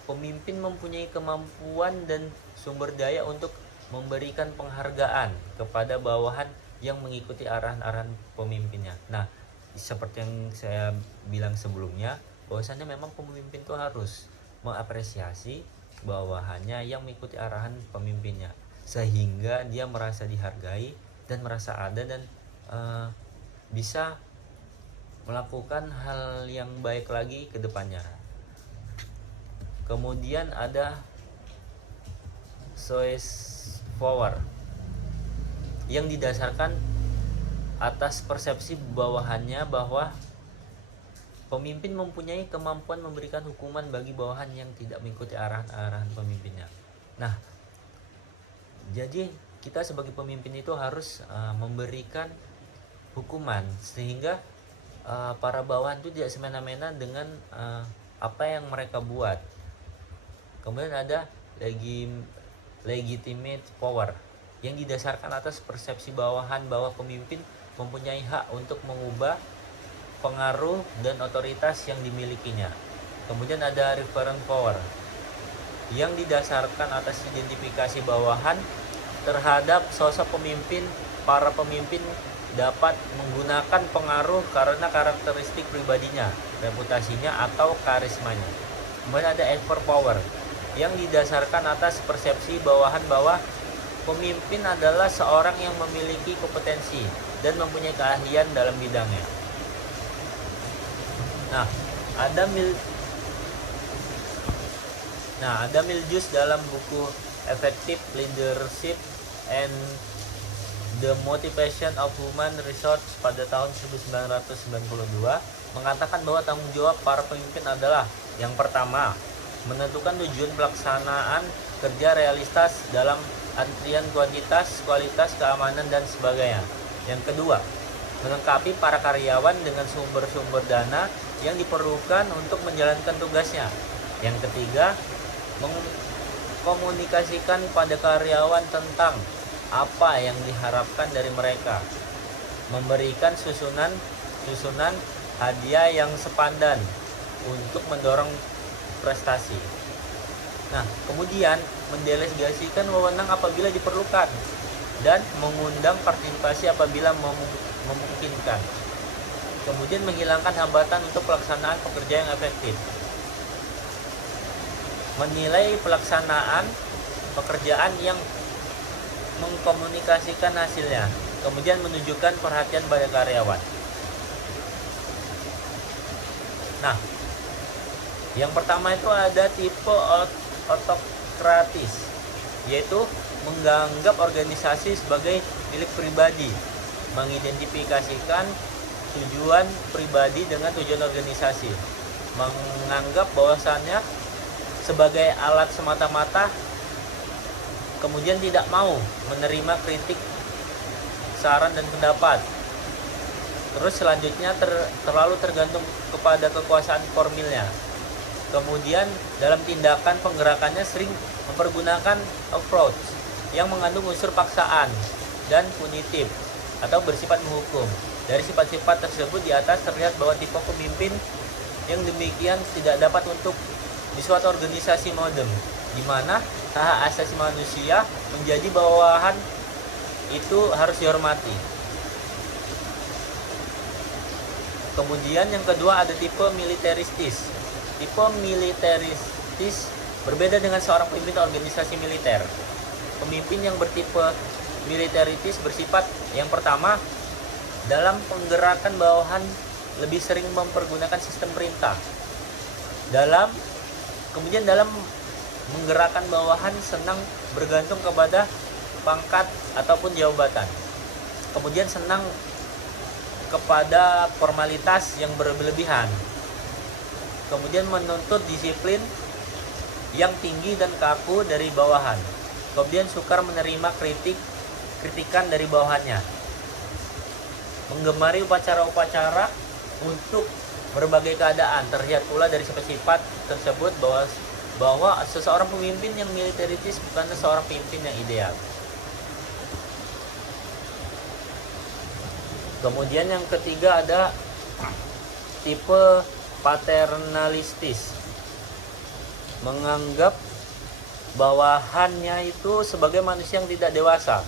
pemimpin mempunyai kemampuan dan sumber daya untuk memberikan penghargaan kepada bawahan yang mengikuti arahan-arahan pemimpinnya. Nah, seperti yang saya bilang sebelumnya, bahwasannya memang pemimpin itu harus mengapresiasi bawahannya yang mengikuti arahan pemimpinnya, sehingga dia merasa dihargai dan merasa ada dan bisa melakukan hal yang baik lagi ke depannya. Kemudian ada choice power yang didasarkan atas persepsi bawahannya bahwa pemimpin mempunyai kemampuan memberikan hukuman bagi bawahan yang tidak mengikuti arahan-arahan pemimpinnya. Nah, jadi kita sebagai pemimpin itu harus memberikan hukuman sehingga para bawahan itu tidak semena-mena dengan apa yang mereka buat. Kemudian ada legitimate power yang didasarkan atas persepsi bawahan bahwa pemimpin mempunyai hak untuk mengubah pengaruh dan otoritas yang dimilikinya. Kemudian ada referent power yang didasarkan atas identifikasi bawahan terhadap sosok pemimpin, para pemimpin dapat menggunakan pengaruh karena karakteristik pribadinya, reputasinya, atau karismanya. Kemudian ada overpower yang didasarkan atas persepsi bawahan bahwa pemimpin adalah seorang yang memiliki kompetensi dan mempunyai keahlian dalam bidangnya. Nah, ada Mills dalam buku Effective Leadership and the Motivation of Human Resource pada tahun 1992 mengatakan bahwa tanggung jawab para pemimpin adalah yang pertama, menentukan tujuan pelaksanaan kerja realistas dalam antrian kuantitas, kualitas, keamanan, dan sebagainya. Yang kedua, melengkapi para karyawan dengan sumber-sumber dana yang diperlukan untuk menjalankan tugasnya. Yang ketiga, mengkomunikasikan pada karyawan tentang apa yang diharapkan dari mereka, memberikan susunan hadiah yang sepadan untuk mendorong prestasi. Nah, kemudian mendelegasikan wewenang apabila diperlukan dan mengundang partisipasi apabila memungkinkan. Kemudian menghilangkan hambatan untuk pelaksanaan pekerjaan yang efektif. Menilai pelaksanaan pekerjaan yang mengkomunikasikan hasilnya. Kemudian menunjukkan perhatian pada karyawan. Nah, yang pertama itu ada tipe autokratis, yaitu menganggap organisasi sebagai milik pribadi, mengidentifikasikan tujuan pribadi dengan tujuan organisasi, menganggap bahwasannya sebagai alat semata-mata, kemudian tidak mau menerima kritik, saran, dan pendapat. Terus selanjutnya terlalu tergantung kepada kekuasaan formilnya. Kemudian dalam tindakan penggerakannya sering mempergunakan approach yang mengandung unsur paksaan dan punitif atau bersifat menghukum. Dari sifat-sifat tersebut di atas terlihat bahwa tipe pemimpin yang demikian tidak dapat untuk di suatu organisasi modern, di mana hak asasi manusia menjadi bawahan itu harus dihormati. Kemudian yang kedua ada tipe militeristis. Tipe militeristis berbeda dengan seorang pemimpin organisasi militer. Pemimpin yang bertipe militeristis bersifat yang pertama, dalam penggerakan bawahan lebih sering mempergunakan sistem perintah. Kemudian dalam menggerakkan bawahan senang bergantung kepada pangkat ataupun jabatan. Kemudian senang kepada formalitas yang berlebihan. Kemudian menuntut disiplin yang tinggi dan kaku dari bawahan. Kemudian sukar menerima kritikan dari bawahannya. Menggemari upacara-upacara untuk berbagai keadaan. Terlihat pula dari sifat-sifat tersebut bahwa seseorang pemimpin yang militeristis bukanlah seorang pemimpin yang ideal. Kemudian yang ketiga ada tipe paternalistis, menganggap bawahannya itu sebagai manusia yang tidak dewasa,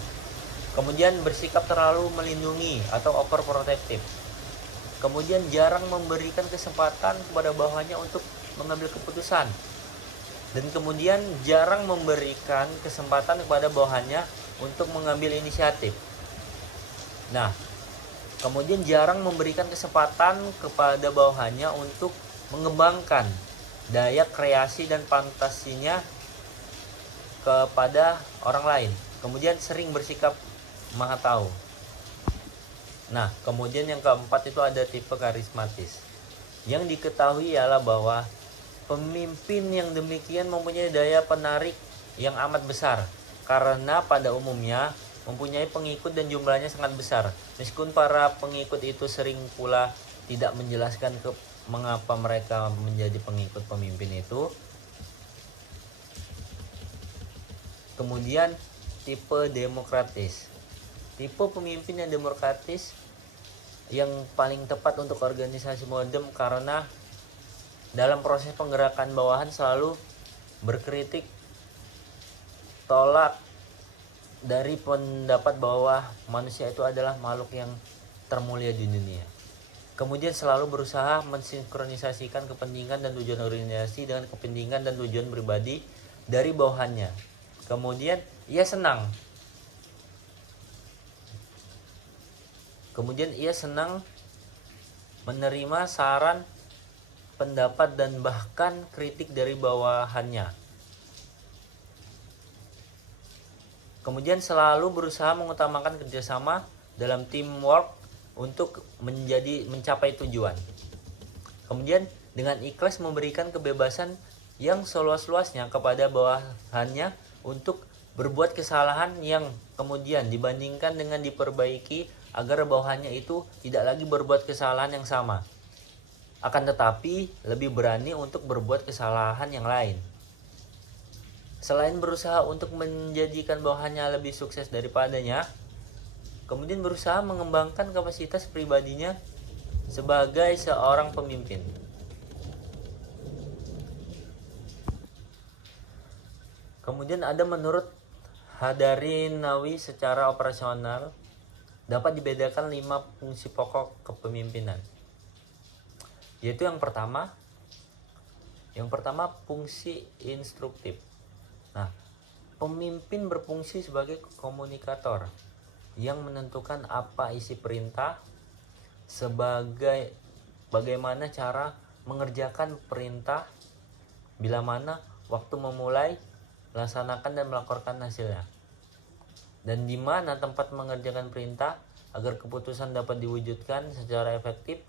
kemudian bersikap terlalu melindungi atau overprotective, kemudian jarang memberikan kesempatan kepada bawahannya untuk mengambil keputusan, dan kemudian jarang memberikan kesempatan kepada bawahannya untuk mengambil inisiatif. Nah, kemudian jarang memberikan kesempatan kepada bawahannya untuk mengembangkan daya kreasi dan fantasinya kepada orang lain. Kemudian sering bersikap maha tahu. Nah, kemudian yang keempat itu ada tipe karismatis. Yang diketahui ialah bahwa pemimpin yang demikian mempunyai daya penarik yang amat besar, karena pada umumnya mempunyai pengikut dan jumlahnya sangat besar. Meskipun para pengikut itu sering pula tidak menjelaskan mengapa mereka menjadi pengikut pemimpin itu. Kemudian tipe demokratis. Tipe pemimpin yang demokratis yang paling tepat untuk organisasi modern karena dalam proses penggerakan bawahan selalu berkritik, tolak, dari pendapat bahwa manusia itu adalah makhluk yang termulia di dunia. Kemudian selalu berusaha mensinkronisasikan kepentingan dan tujuan organisasi dengan kepentingan dan tujuan pribadi dari bawahannya. Kemudian ia senang menerima saran, pendapat dan bahkan kritik dari bawahannya. Kemudian selalu berusaha mengutamakan kerjasama dalam teamwork untuk mencapai tujuan. Kemudian dengan ikhlas memberikan kebebasan yang seluas-luasnya kepada bawahannya untuk berbuat kesalahan yang kemudian dibandingkan dengan diperbaiki agar bawahannya itu tidak lagi berbuat kesalahan yang sama. Akan tetapi lebih berani untuk berbuat kesalahan yang lain. Selain berusaha untuk menjadikan bawahannya lebih sukses daripadanya, kemudian berusaha mengembangkan kapasitas pribadinya sebagai seorang pemimpin. Kemudian ada menurut Hadarinawi secara operasional dapat dibedakan 5 fungsi pokok kepemimpinan. Yaitu yang pertama fungsi instruktif. Nah, pemimpin berfungsi sebagai komunikator yang menentukan apa isi perintah, bagaimana cara mengerjakan perintah, bila mana waktu memulai, melaksanakan dan melaporkan hasilnya, dan di mana tempat mengerjakan perintah agar keputusan dapat diwujudkan secara efektif,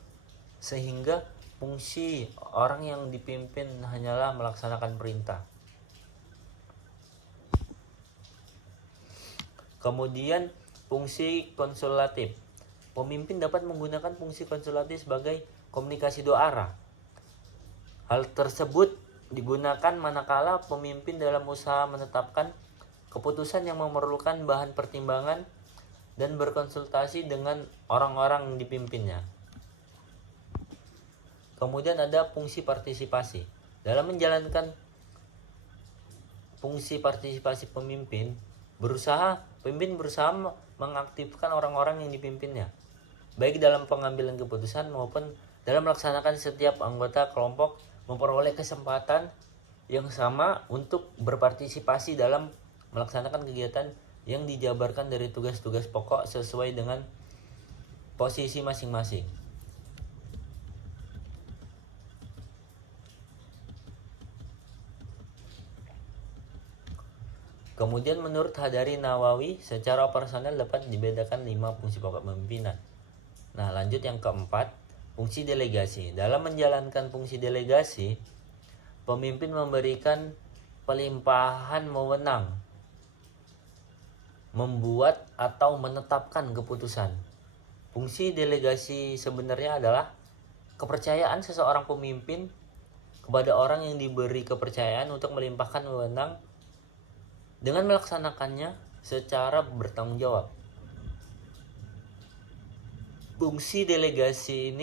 sehingga fungsi orang yang dipimpin hanyalah melaksanakan perintah. Kemudian fungsi konsultatif. Pemimpin dapat menggunakan fungsi konsultatif sebagai komunikasi dua arah. Hal tersebut digunakan manakala pemimpin dalam usaha menetapkan keputusan yang memerlukan bahan pertimbangan dan berkonsultasi dengan orang-orang yang dipimpinnya. Kemudian ada fungsi partisipasi. Dalam menjalankan fungsi partisipasi pemimpin berusaha mengaktifkan orang-orang yang dipimpinnya, baik dalam pengambilan keputusan maupun dalam melaksanakan. Setiap anggota kelompok memperoleh kesempatan yang sama untuk berpartisipasi dalam melaksanakan kegiatan yang dijabarkan dari tugas-tugas pokok sesuai dengan posisi masing-masing. Kemudian menurut Hadarinawi secara operasional dapat dibedakan 5 fungsi pokok kepemimpinan. Nah, lanjut yang keempat, fungsi delegasi. Dalam menjalankan fungsi delegasi, pemimpin memberikan pelimpahan wewenang, membuat atau menetapkan keputusan. Fungsi delegasi sebenarnya adalah kepercayaan seseorang pemimpin kepada orang yang diberi kepercayaan untuk melimpahkan wewenang dengan melaksanakannya secara bertanggung jawab. Fungsi delegasian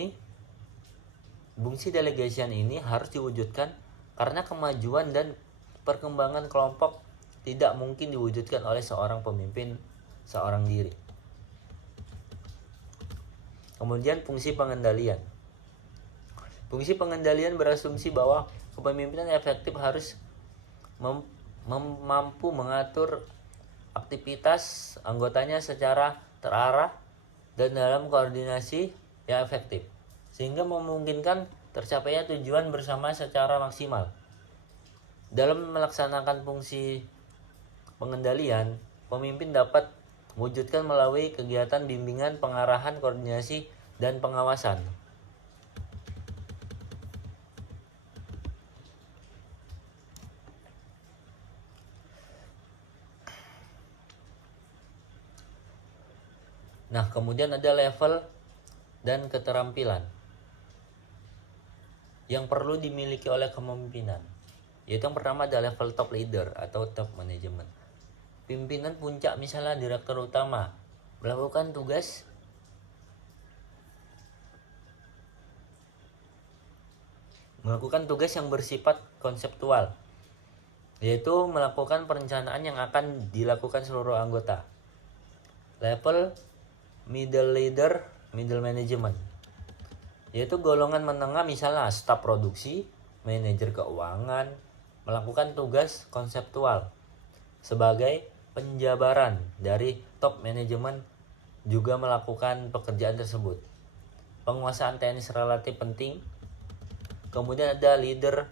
ini harus diwujudkan karena kemajuan dan perkembangan kelompok tidak mungkin diwujudkan oleh seorang pemimpin seorang diri. Kemudian fungsi pengendalian. Fungsi pengendalian berasumsi bahwa kepemimpinan efektif harus mampu mengatur aktivitas anggotanya secara terarah dan dalam koordinasi yang efektif, sehingga memungkinkan tercapainya tujuan bersama secara maksimal. Dalam melaksanakan fungsi pengendalian, pemimpin dapat mewujudkan melalui kegiatan bimbingan, pengarahan, koordinasi, dan pengawasan. Nah, kemudian ada level dan keterampilan yang perlu dimiliki oleh kepemimpinan. Yaitu yang pertama ada level top leader atau top management. Pimpinan puncak, misalnya direktur utama, melakukan tugas yang bersifat konseptual, yaitu melakukan perencanaan yang akan dilakukan seluruh anggota. Level middle leader, middle management, yaitu golongan menengah, misalnya staf produksi, manajer keuangan, melakukan tugas konseptual sebagai penjabaran dari top manajemen juga melakukan pekerjaan tersebut. Penguasaan teknis relatif penting. Kemudian ada leader,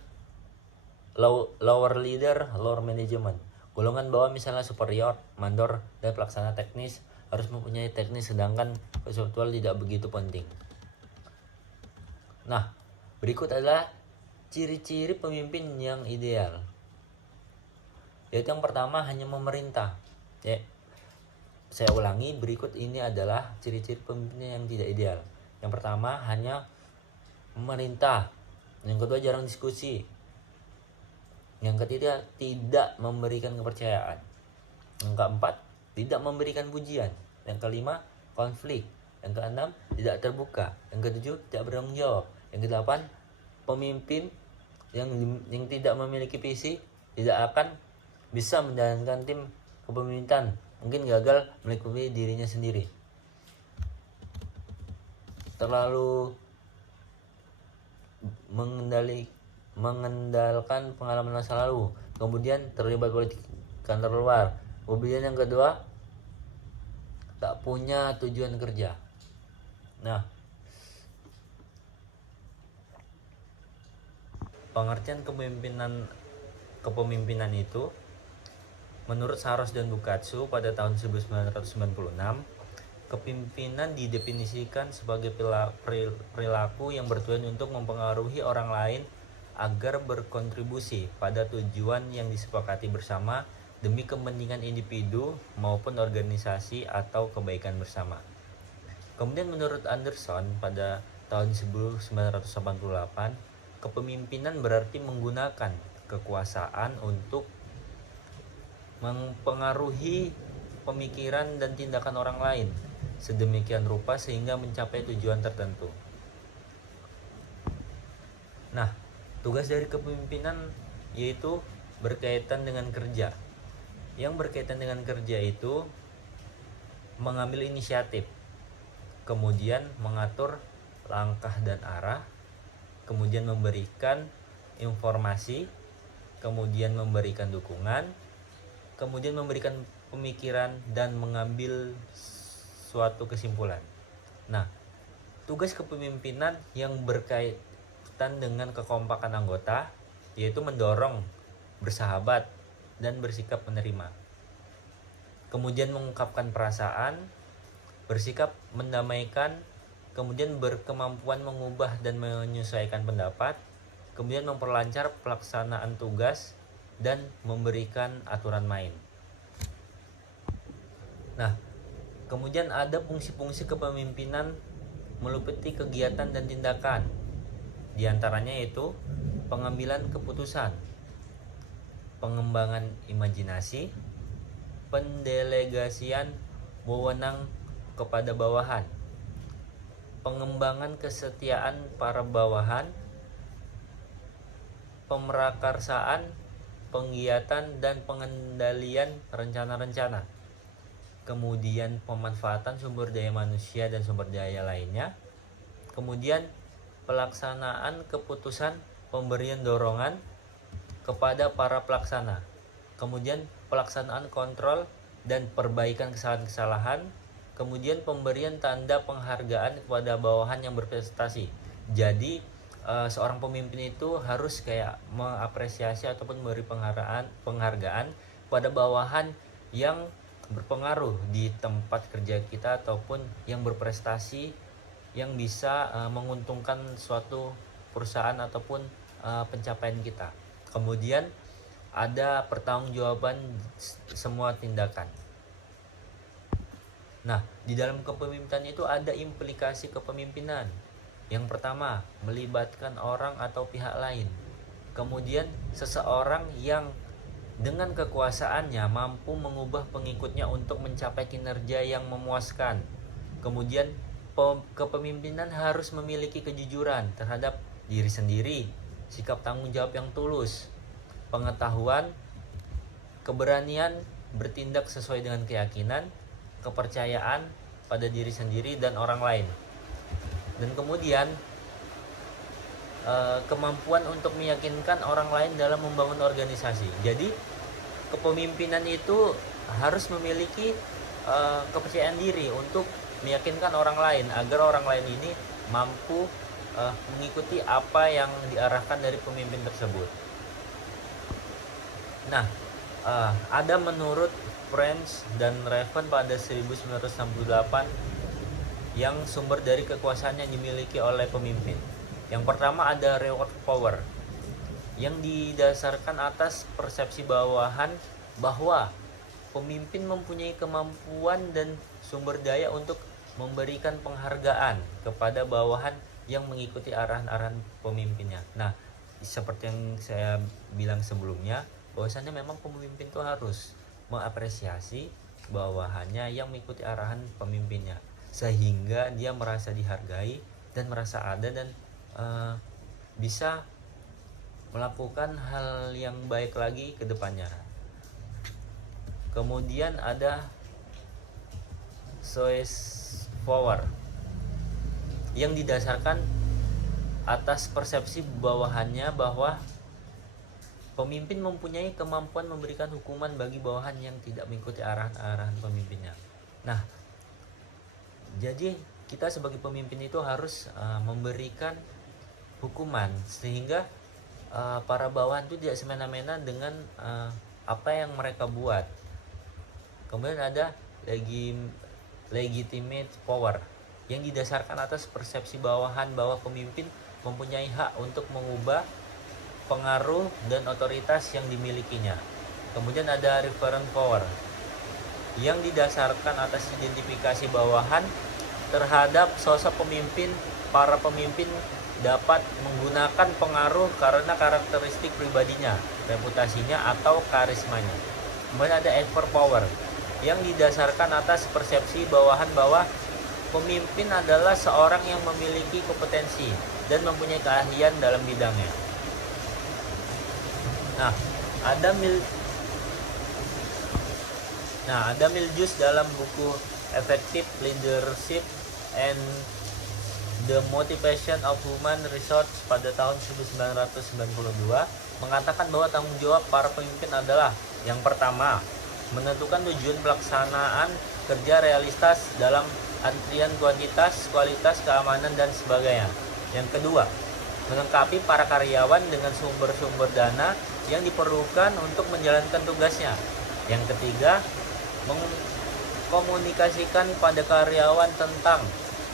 lower leader, lower management. Golongan bawah misalnya superior, mandor, dan pelaksana teknis harus mempunyai teknis, sedangkan konseptual tidak begitu penting. Nah, berikut adalah ciri-ciri pemimpin yang ideal. Yaitu yang pertama, hanya memerintah. Saya ulangi, berikut ini adalah ciri-ciri pemimpin yang tidak ideal. Yang pertama, hanya memerintah. Yang kedua, jarang diskusi. Yang ketiga, tidak memberikan kepercayaan. Yang keempat, tidak memberikan pujian. Yang kelima, konflik. Yang keenam, tidak terbuka. Yang ketujuh, tidak bertanggung jawab. Yang kedelapan, pemimpin yang tidak memiliki visi tidak akan bisa menjalankan tim kepemimpinan, mungkin gagal melingkupi dirinya sendiri. Terlalu mengendalikan pengalaman masa lalu, kemudian terlibat politik kantor luar. Kemudian yang kedua, tak punya tujuan kerja. Nah, pengertian kepemimpinan itu menurut Saros dan Bukatsu pada tahun 1996, kepemimpinan didefinisikan sebagai perilaku yang bertujuan untuk mempengaruhi orang lain agar berkontribusi pada tujuan yang disepakati bersama demi kepentingan individu maupun organisasi atau kebaikan bersama. Kemudian menurut Anderson pada tahun 1988, kepemimpinan berarti menggunakan kekuasaan untuk mempengaruhi pemikiran dan tindakan orang lain sedemikian rupa sehingga mencapai tujuan tertentu. Nah, tugas dari kepemimpinan yaitu berkaitan dengan kerja. Yang berkaitan dengan kerja itu mengambil inisiatif, kemudian mengatur langkah dan arah, kemudian memberikan informasi, kemudian memberikan dukungan, kemudian memberikan pemikiran dan mengambil suatu kesimpulan. Nah, tugas kepemimpinan yang berkaitan dengan kekompakan anggota yaitu mendorong, bersahabat, dan bersikap menerima. Kemudian mengungkapkan perasaan, bersikap mendamaikan, kemudian berkemampuan mengubah dan menyesuaikan pendapat, kemudian memperlancar pelaksanaan tugas, dan memberikan aturan main. Nah, kemudian ada fungsi-fungsi kepemimpinan meliputi kegiatan dan tindakan. Di antaranya yaitu pengambilan keputusan, pengembangan imajinasi, pendelegasian wewenang kepada bawahan, pengembangan kesetiaan para bawahan, pemerakarsaan, penggiatan dan pengendalian rencana-rencana, kemudian pemanfaatan sumber daya manusia dan sumber daya lainnya, kemudian pelaksanaan keputusan, pemberian dorongan kepada para pelaksana, kemudian pelaksanaan kontrol dan perbaikan kesalahan-kesalahan, kemudian pemberian tanda penghargaan kepada bawahan yang berprestasi. Jadi seorang pemimpin itu harus kayak mengapresiasi ataupun memberi penghargaan pada bawahan yang berpengaruh di tempat kerja kita ataupun yang berprestasi, yang bisa menguntungkan suatu perusahaan ataupun pencapaian kita. Kemudian ada pertanggungjawaban semua tindakan. Nah, di dalam kepemimpinan itu ada implikasi kepemimpinan. Yang pertama, melibatkan orang atau pihak lain. Kemudian seseorang yang dengan kekuasaannya mampu mengubah pengikutnya untuk mencapai kinerja yang memuaskan. Kemudian kepemimpinan harus memiliki kejujuran terhadap diri sendiri, sikap tanggung jawab yang tulus, pengetahuan, keberanian bertindak sesuai dengan keyakinan, kepercayaan pada diri sendiri dan orang lain. Dan kemudian kemampuan untuk meyakinkan orang lain dalam membangun organisasi. Jadi kepemimpinan itu harus memiliki kepercayaan diri untuk meyakinkan orang lain agar orang lain ini mampu mengikuti apa yang diarahkan dari pemimpin tersebut. Nah, ada menurut French dan Raven pada 1968 yang sumber dari kekuasaan yang dimiliki oleh pemimpin. Yang pertama ada reward power yang didasarkan atas persepsi bawahan bahwa pemimpin mempunyai kemampuan dan sumber daya untuk memberikan penghargaan kepada bawahan yang mengikuti arahan-arahan pemimpinnya. Nah, seperti yang saya bilang sebelumnya, bahwasannya memang pemimpin itu harus mengapresiasi bawahannya yang mengikuti arahan pemimpinnya, sehingga dia merasa dihargai dan merasa ada dan bisa melakukan hal yang baik lagi ke depannya. Kemudian ada choice power yang didasarkan atas persepsi bawahannya bahwa pemimpin mempunyai kemampuan memberikan hukuman bagi bawahan yang tidak mengikuti arahan-arahan pemimpinnya. Nah, jadi kita sebagai pemimpin itu harus memberikan hukuman sehingga para bawahan itu tidak semena-mena dengan apa yang mereka buat. Kemudian ada legitimate power yang didasarkan atas persepsi bawahan bahwa pemimpin mempunyai hak untuk mengubah pengaruh dan otoritas yang dimilikinya. Kemudian ada referent power yang didasarkan atas identifikasi bawahan terhadap sosok pemimpin. Para pemimpin dapat menggunakan pengaruh karena karakteristik pribadinya, reputasinya, atau karismanya. Kemudian ada effort power yang didasarkan atas persepsi bawahan bahwa pemimpin adalah seorang yang memiliki kompetensi dan mempunyai keahlian dalam bidangnya. Nah, ada Miljush dalam buku Effective Leadership and The Motivation of Human Resource pada tahun 1992 mengatakan bahwa tanggung jawab para pemimpin adalah yang pertama, menentukan tujuan pelaksanaan kerja realistas dalam antrian kuantitas, kualitas, keamanan, dan sebagainya. Yang kedua, melengkapi para karyawan dengan sumber-sumber dana yang diperlukan untuk menjalankan tugasnya. Yang ketiga, mengkomunikasikan pada karyawan tentang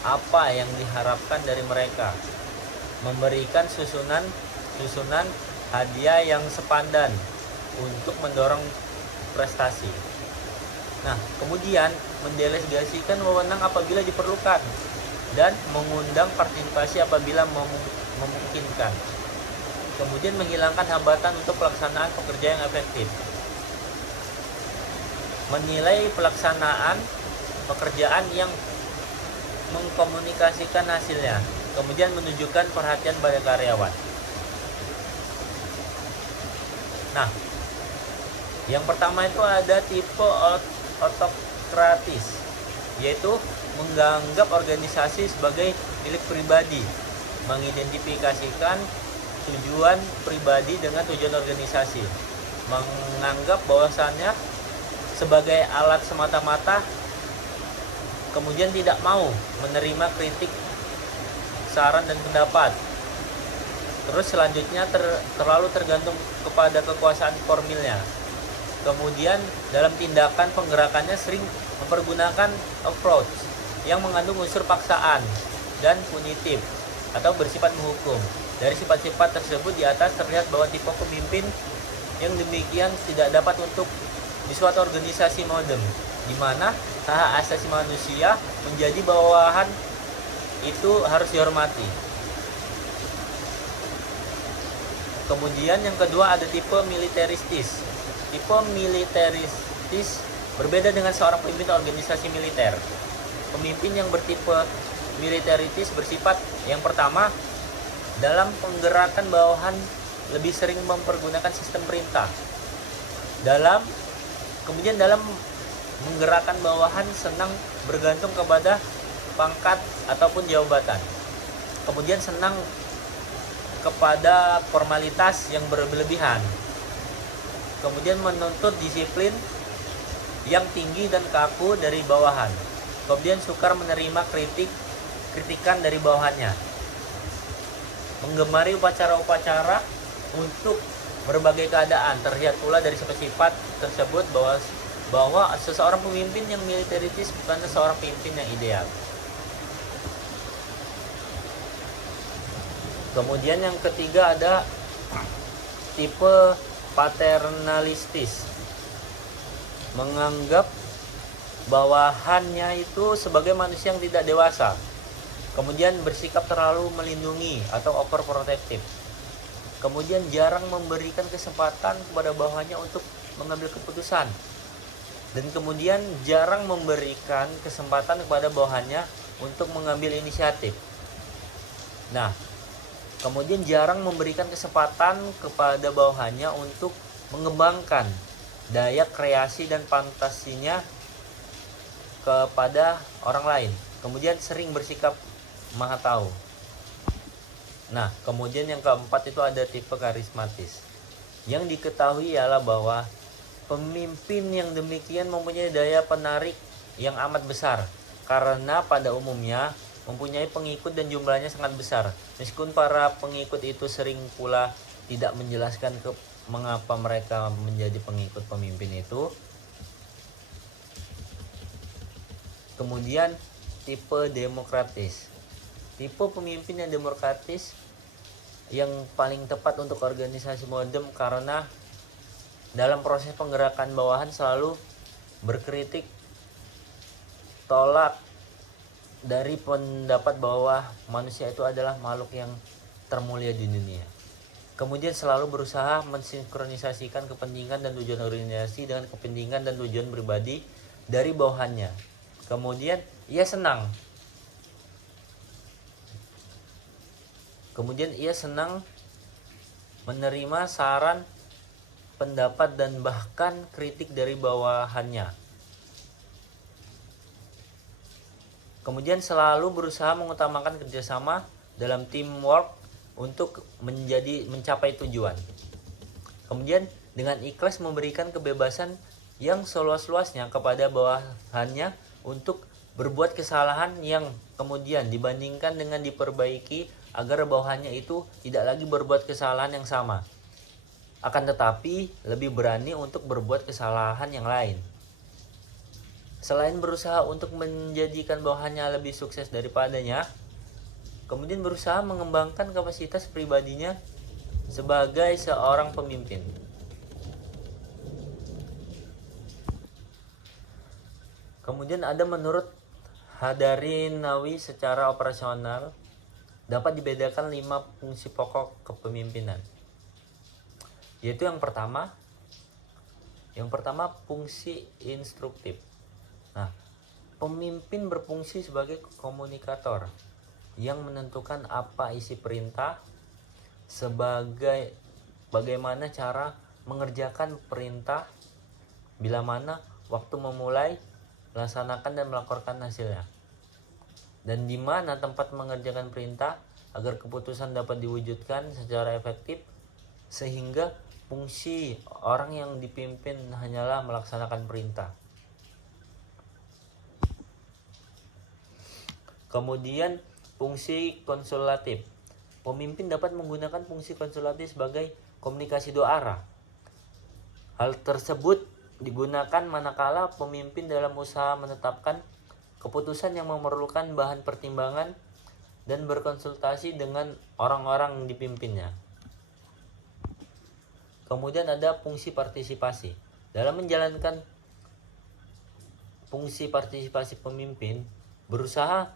apa yang diharapkan dari mereka, memberikan susunan hadiah yang sepadan untuk mendorong prestasi. Nah, kemudian mendelegasikan wewenang apabila diperlukan dan mengundang partisipasi apabila memungkinkan. Kemudian menghilangkan hambatan untuk pelaksanaan pekerjaan yang efektif. Menilai pelaksanaan pekerjaan yang mengkomunikasikan hasilnya, kemudian menunjukkan perhatian pada karyawan. Nah, yang pertama itu ada tipe autokratis, yaitu menganggap organisasi sebagai milik pribadi, mengidentifikasikan tujuan pribadi dengan tujuan organisasi, menganggap bahwasannya sebagai alat semata-mata, kemudian tidak mau menerima kritik, saran, dan pendapat. Terus selanjutnya terlalu tergantung kepada kekuasaan formilnya. Kemudian dalam tindakan penggerakannya sering mempergunakan approach yang mengandung unsur paksaan dan punitif atau bersifat menghukum. Dari sifat-sifat tersebut di atas terlihat bahwa tipe pemimpin yang demikian tidak dapat untuk di suatu organisasi modern, di mana hak asasi manusia menjadi bawahan itu harus dihormati. Kemudian yang kedua ada tipe militeristis. Tipe militeristis berbeda dengan seorang pemimpin organisasi militer. Pemimpin yang bertipe militeristis bersifat yang pertama, dalam penggerakan bawahan lebih sering mempergunakan sistem perintah. Dalam menggerakkan bawahan senang bergantung kepada pangkat ataupun jabatan. Kemudian senang kepada formalitas yang berlebihan. Kemudian menuntut disiplin yang tinggi dan kaku dari bawahan. Kemudian sukar menerima kritikan dari bawahannya. Menggemari upacara-upacara untuk berbagai keadaan. Terlihat pula dari sifat tersebut bahwa seseorang pemimpin yang militeristis bukanlah seorang pemimpin yang ideal. Kemudian yang ketiga ada tipe paternalistis, menganggap bawahannya itu sebagai manusia yang tidak dewasa. Kemudian bersikap terlalu melindungi atau overprotective. Kemudian jarang memberikan kesempatan kepada bawahannya untuk mengambil keputusan. Dan kemudian jarang memberikan kesempatan kepada bawahannya untuk mengambil inisiatif. Nah, kemudian jarang memberikan kesempatan kepada bawahannya untuk mengembangkan daya kreasi dan fantasinya kepada orang lain. Kemudian sering bersikap maha tahu. Nah, kemudian yang keempat itu ada tipe karismatis. Yang diketahui ialah bahwa pemimpin yang demikian mempunyai daya penarik yang amat besar, karena pada umumnya mempunyai pengikut dan jumlahnya sangat besar. Meskipun para pengikut itu sering pula tidak menjelaskan mengapa mereka menjadi pengikut pemimpin itu. Kemudian tipe demokratis. Tipe pemimpin yang demokratis yang paling tepat untuk organisasi modern, karena dalam proses penggerakan bawahan selalu berkritik tolak dari pendapat bahwa manusia itu adalah makhluk yang termulia di dunia. Kemudian selalu berusaha mensinkronisasikan kepentingan dan tujuan organisasi dengan kepentingan dan tujuan pribadi dari bawahannya. Kemudian ia senang menerima saran, pendapat dan bahkan kritik dari bawahannya. Kemudian selalu berusaha mengutamakan kerjasama dalam teamwork untuk mencapai tujuan. Kemudian dengan ikhlas memberikan kebebasan yang seluas-luasnya kepada bawahannya untuk berbuat kesalahan yang kemudian dibandingkan dengan diperbaiki agar bawahannya itu tidak lagi berbuat kesalahan yang sama. Akan tetapi lebih berani untuk berbuat kesalahan yang lain. Selain berusaha untuk menjadikan bawahannya lebih sukses daripadanya, kemudian berusaha mengembangkan kapasitas pribadinya sebagai seorang pemimpin. Kemudian ada menurut Hadarinawi secara operasional dapat dibedakan 5 fungsi pokok kepemimpinan. Yaitu yang pertama fungsi instruktif. Nah, pemimpin berfungsi sebagai komunikator yang menentukan apa isi perintah, bagaimana cara mengerjakan perintah, bila mana waktu memulai, melaksanakan dan melaporkan hasilnya, dan di mana tempat mengerjakan perintah agar keputusan dapat diwujudkan secara efektif, sehingga fungsi orang yang dipimpin hanyalah melaksanakan perintah. Kemudian fungsi konsulatif. Pemimpin dapat menggunakan fungsi konsulatif sebagai komunikasi dua arah. Hal tersebut digunakan manakala pemimpin dalam usaha menetapkan keputusan yang memerlukan bahan pertimbangan dan berkonsultasi dengan orang-orang yang dipimpinnya. Kemudian ada fungsi partisipasi. Dalam menjalankan fungsi partisipasi pemimpin berusaha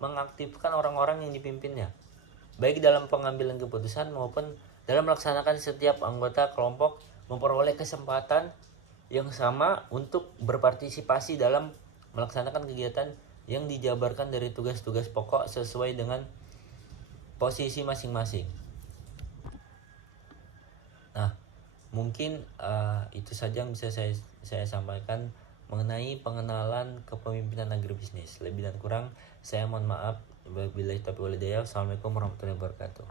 mengaktifkan orang-orang yang dipimpinnya, baik dalam pengambilan keputusan maupun dalam melaksanakan. Setiap anggota kelompok memperoleh kesempatan yang sama untuk berpartisipasi dalam melaksanakan kegiatan yang dijabarkan dari tugas-tugas pokok sesuai dengan posisi masing-masing. Nah, Mungkin itu saja yang bisa saya sampaikan mengenai pengenalan kepemimpinan agribisnis. Lebih dan kurang saya mohon maaf. Wabillahi taufiq wal hidayah. Assalamualaikum warahmatullahi wabarakatuh.